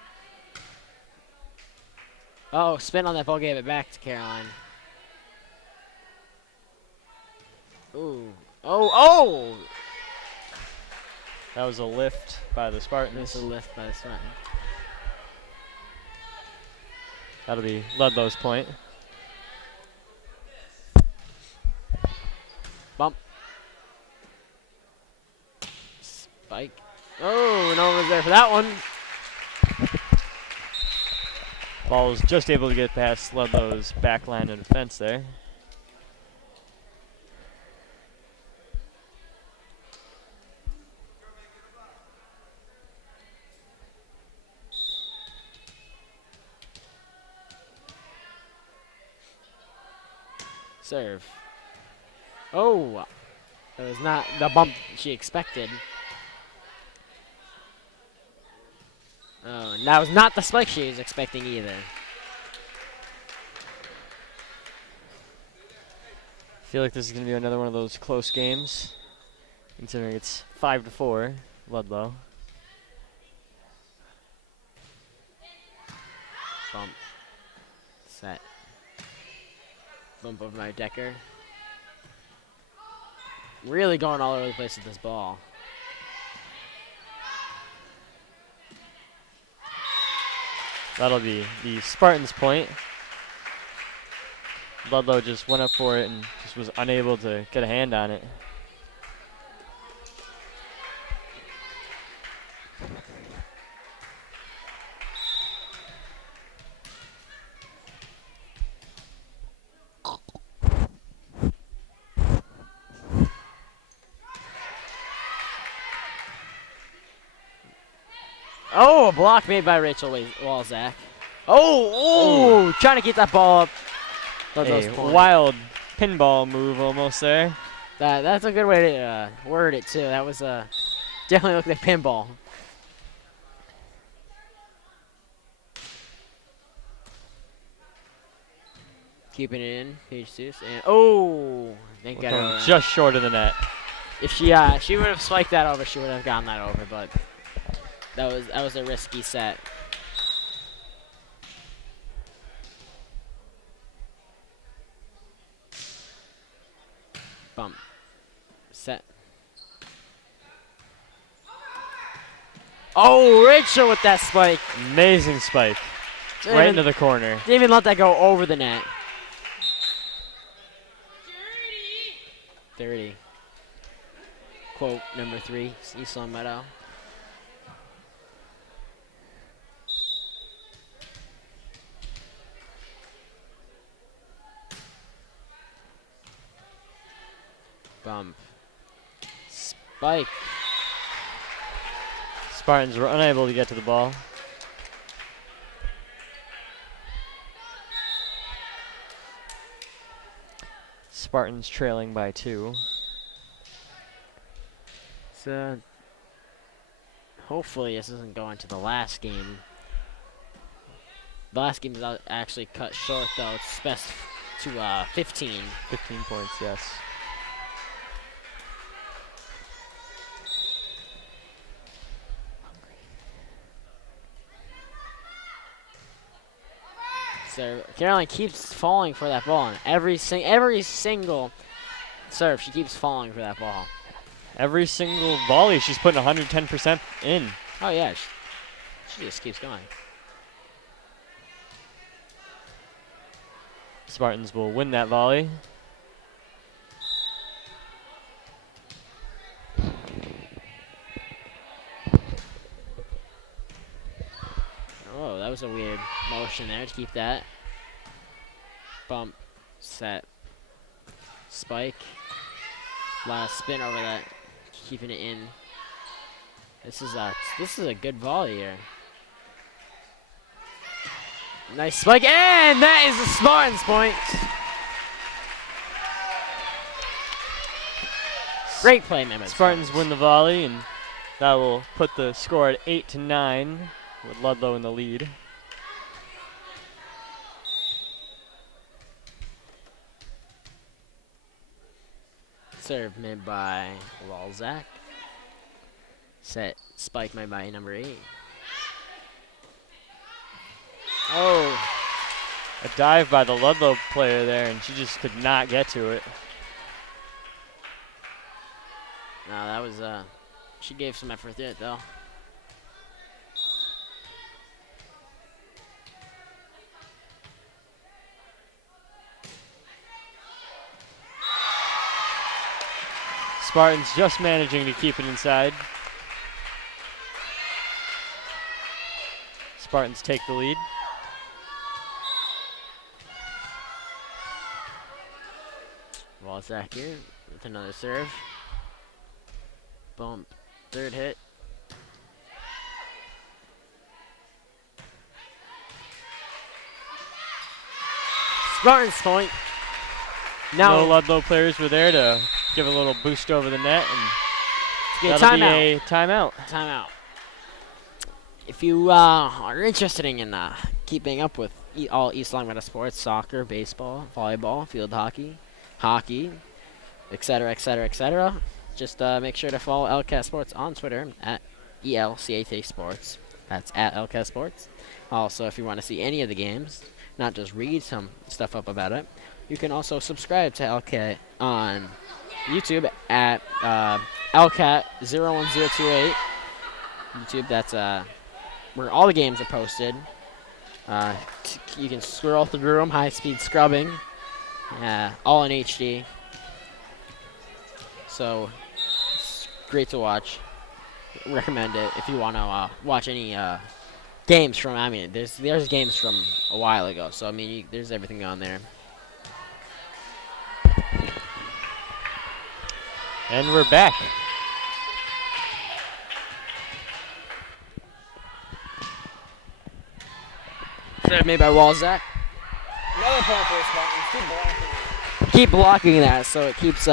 Oh, spin on that ball, gave it back to Caroline. Ooh. Oh! That was a lift by the Spartans. That's a lift by the Spartans. That'll be Ludlow's point. Bump. Spike. Oh, no one was there for that one. Ball was just able to get past Ludlow's back line of defense there. Serve. Oh, it was not the bump she expected. Oh, and that was not the spike she was expecting either. I feel like this is going to be another one of those close games, considering it's 5-4, Ludlow. Bump. Set. Bump over my Decker. Really going all over the place with this ball. That'll be the Spartans' point. Ludlow just went up for it and just was unable to get a hand on it. Oh, a block made by Rachel Walzak. Oh, trying to get that ball up. A wild pinball move almost there. That's a good way to word it too. That was definitely looked like pinball. Keeping it in, page 6, and thank God. Just short of the net. If she would have spiked that over, she would have gotten that over, but that was a risky set. Bump. Set. Oh, Rachel with that spike. Amazing spike. Right into the corner. Didn't even let that go over the net. 30. Quote number 3, East Long Meadow. Bump. Spike. Spartans were unable to get to the ball. Spartans trailing by 2. So hopefully this doesn't go into the last game. The last game is actually cut short though. It's best to 15. 15 points, yes. So Caroline keeps falling for that ball, and every single serve she keeps falling for that ball. Every single volley she's putting 110% in. Oh yeah, she just keeps going. Spartans will win that volley. Oh, that was a weird motion there to keep that. Bump, set, spike. A lot of spin over that, keeping it in. This is a good volley here. Nice spike, and that is the Spartans' point. Great play, Mehmet. Spartans win the volley, and that will put the score at 8-9 with Ludlow in the lead. Serve made by Walzak. Set spike made by number 8. Oh. A dive by the Ludlow player there, and she just could not get to it. No, that was, she gave some effort there, though. Spartans just managing to keep it inside. Spartans take the lead. Walzak here with another serve. Bump. Third hit. Spartans point. Now No Ludlow players were there to give a little boost over the net, and that'll be a timeout. Timeout. If you are interested in keeping up with all East Longmeadow sports, soccer, baseball, volleyball, field hockey, etc., etc., etc., just make sure to follow LCAT Sports on Twitter at ELCAT Sports. That's at LCAT Sports. Also, if you want to see any of the games, not just read some stuff up about it, you can also subscribe to LCAT on YouTube at LCAT01028. YouTube, that's where all the games are posted. You can scroll through them, high-speed scrubbing, all in HD. So it's great to watch. Recommend it if you want to watch any games from. I mean, there's games from a while ago. So I mean, there's everything on there. And we're back. Serve made by Walzak. Another point for the Spartans. Keep blocking. Keep blocking that, so it keeps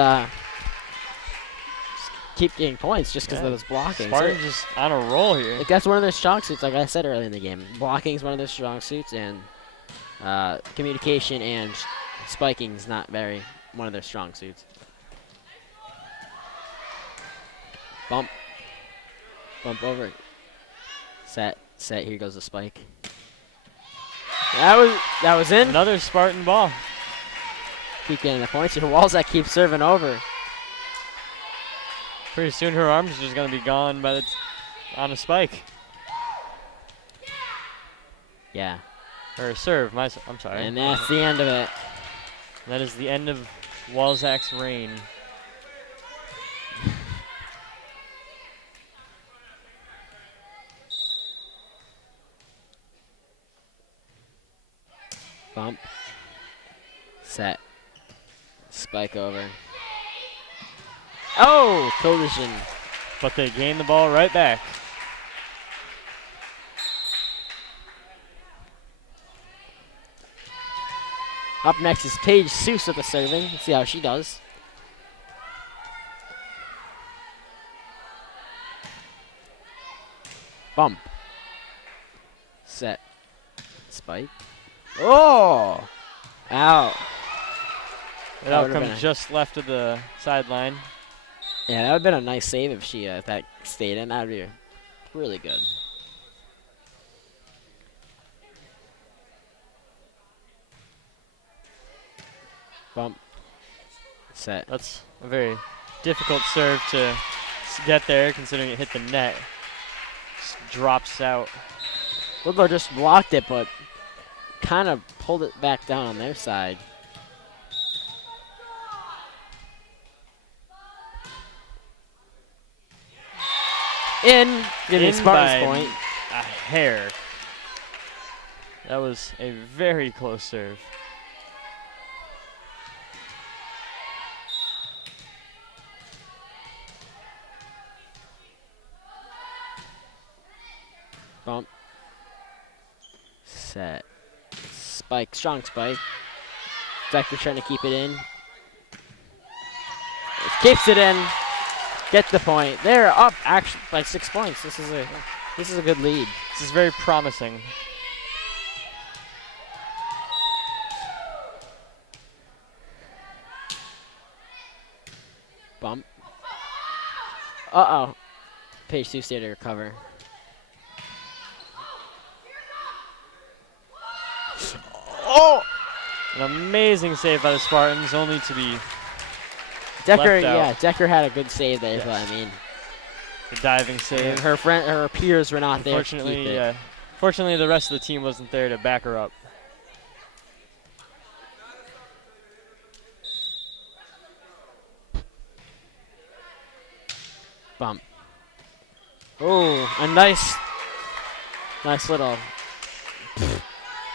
keep getting points just because of those blocking. Spartans just on a roll here. Like that's one of their strong suits, like I said earlier in the game. Blocking is one of their strong suits, and communication and spiking is not one of their strong suits. Bump over. Set. Here goes the spike. That was in. Another Spartan ball. Keep getting the points here. Walzak keeps serving over. Pretty soon her arms are just gonna be gone on a spike. Yeah. Or serve. I'm sorry. And that's the end of it. That is the end of Walzak's reign. Bump. Set. Spike over. Oh! Collision. But they gain the ball right back. Up next is Paige Seuss at the serving. Let's see how she does. Bump. Set. Spike. Oh! Out. That outcome just left of the sideline. Yeah, that would have been a nice save if she if that stayed in. That would be really good. Bump. Set. That's a very difficult serve to get there, considering it hit the net. Just drops out. Ludlow just blocked it, but kind of pulled it back down on their side. In, getting Spartans point. A hair. That was a very close serve. Bump. Set. Spike, strong spike. Vector trying to keep it in. It keeps it in. Gets the point. They're up actually by 6 points. This is a good lead. This is very promising. Bump. Uh-oh. Page 2 stayed to recover. Oh! An amazing save by the Spartans, only to be Decker, left out. yeah, Decker had a good save there, Yes. but I mean, The diving save. her peers were not there to keep Unfortunately, it. fortunately, the rest of the team wasn't there to back her up. Bump. Oh, a nice little. I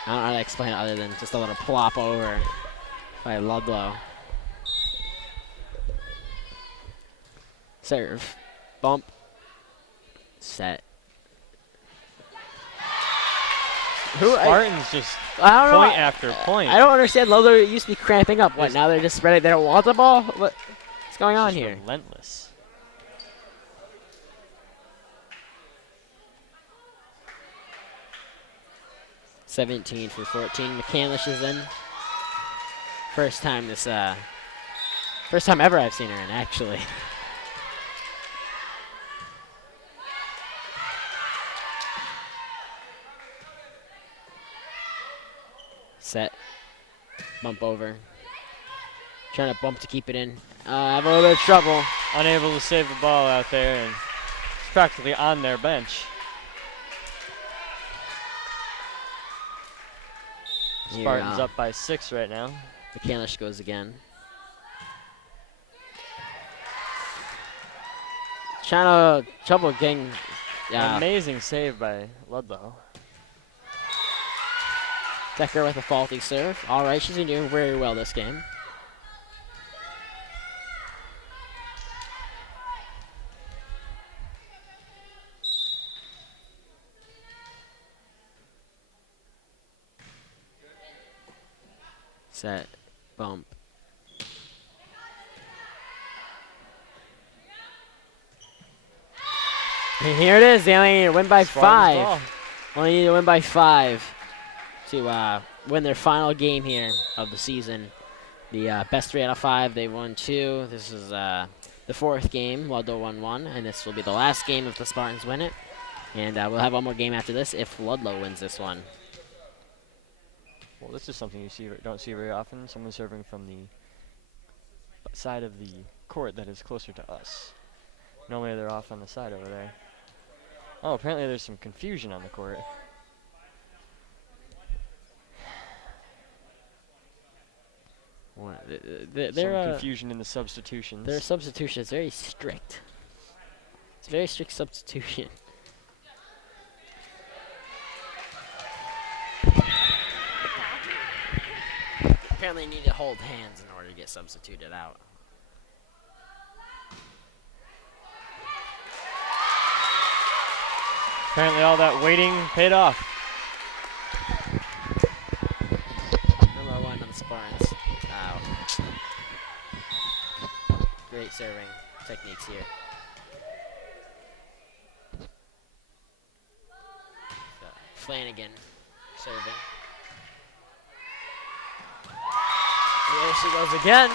don't know how to explain it other than just a little plop over by Ludlow. Serve. Bump. Set. Spartans just I don't point know. after point. I don't understand. Ludlow used to be cramping up. What, There's- now they're just spreading. They don't want the ball? What's going on Just here? relentless. $17 for 14. McCandlish is in. First time ever I've seen her in, actually. Set. Bump over. Trying to bump to keep it in. Have a little bit of trouble. Unable to save the ball out there, and it's practically on their bench. Here, Spartans up by 6 right now. McCandlish goes again. Trying to trouble getting. Amazing save by Ludlow. Decker with a faulty serve. All right, she's been doing very well this game. Set. Bump. And here it is. They only need to win by Spartans 5. ball. Only need to win by 5 to win their final game here of the season. The best 3 out of 5. They won 2. This is the 4th game. Ludlow won 1, and this will be the last game if the Spartans win it. And we'll have one more game after this if Ludlow wins this one. Well, this is something you don't see very often. Someone serving from the side of the court that is closer to us. Normally they're off on the side over there. Oh, apparently there's some confusion on the court. Some confusion in the substitutions. Their substitution is very strict. It's a very strict substitution. Apparently you need to hold hands in order to get substituted out. Apparently all that waiting paid off. Number 1 on the Spartans. Wow. Great serving techniques here. Flanagan serving. There she goes again.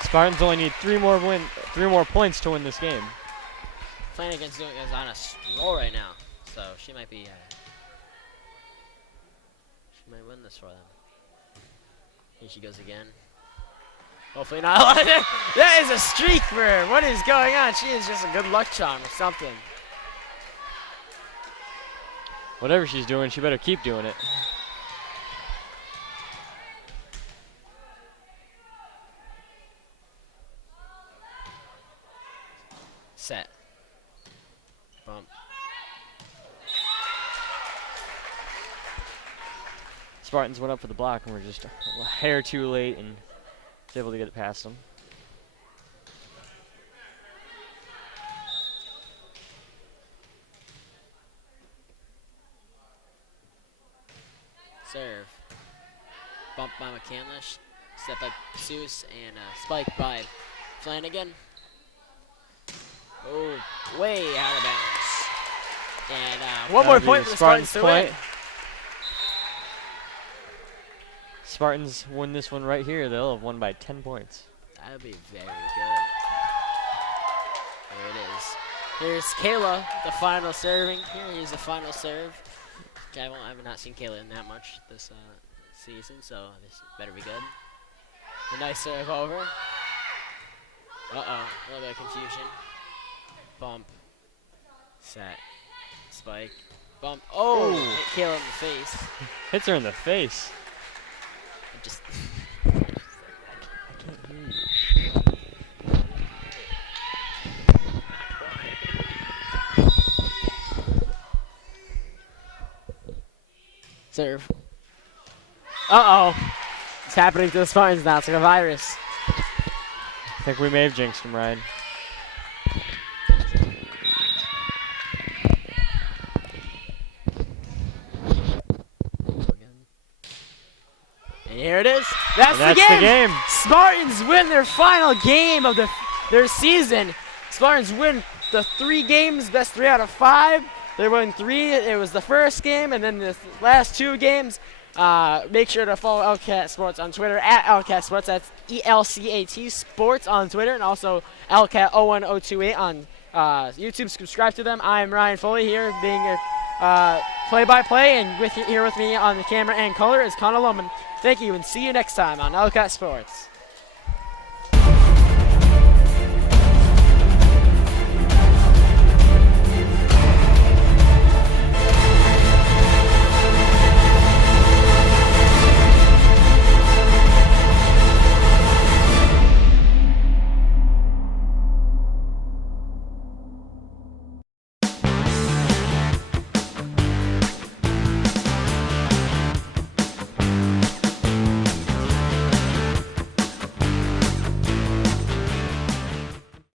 Spartans only need 3 more points to win this game. Flanagan's is on a roll right now, so she might be. She might win this for them. Here she goes again. Hopefully not. That is a streak for her. What is going on? She is just a good luck charm or something. Whatever she's doing, she better keep doing it. Set. Bump. Spartans went up for the block and were just a hair too late and was able to get it past them. Serve. Bump by McCandlish. Step by Seuss and spike by Flanagan. Oh, way out of bounds. And one more That'll be point the for the Spartans to win. Spartans win this one right here. They'll have won by 10 points. That would be very good. There it is. Here's Kayla, the final serving. Here's the final serve. I have not seen Kayla in that much this season, so this better be good. A nice serve over. Uh-oh, a little bit of confusion. Bump. Set. Spike. Bump. Oh! Hit Kayla in the face. Hits her in the face. It just... I can't hear you. Serve. Uh-oh. It's happening to the Spartans now. It's like a virus. I think we may have jinxed him, Ryan. And here it is. That's And the that's game. the game. Spartans win their final game of their season. Spartans win the 3 games, best 3 out of 5. They won 3. It was the first game, and then the last 2 games. Make sure to follow LCAT Sports on Twitter at LCAT Sports. That's ELCAT Sports on Twitter, and also LCAT 01028 on YouTube. Subscribe to them. I'm Ryan Foley here, being your play-by-play, and here with me on the camera and color is Connor Lohman. Thank you, and see you next time on LCAT Sports.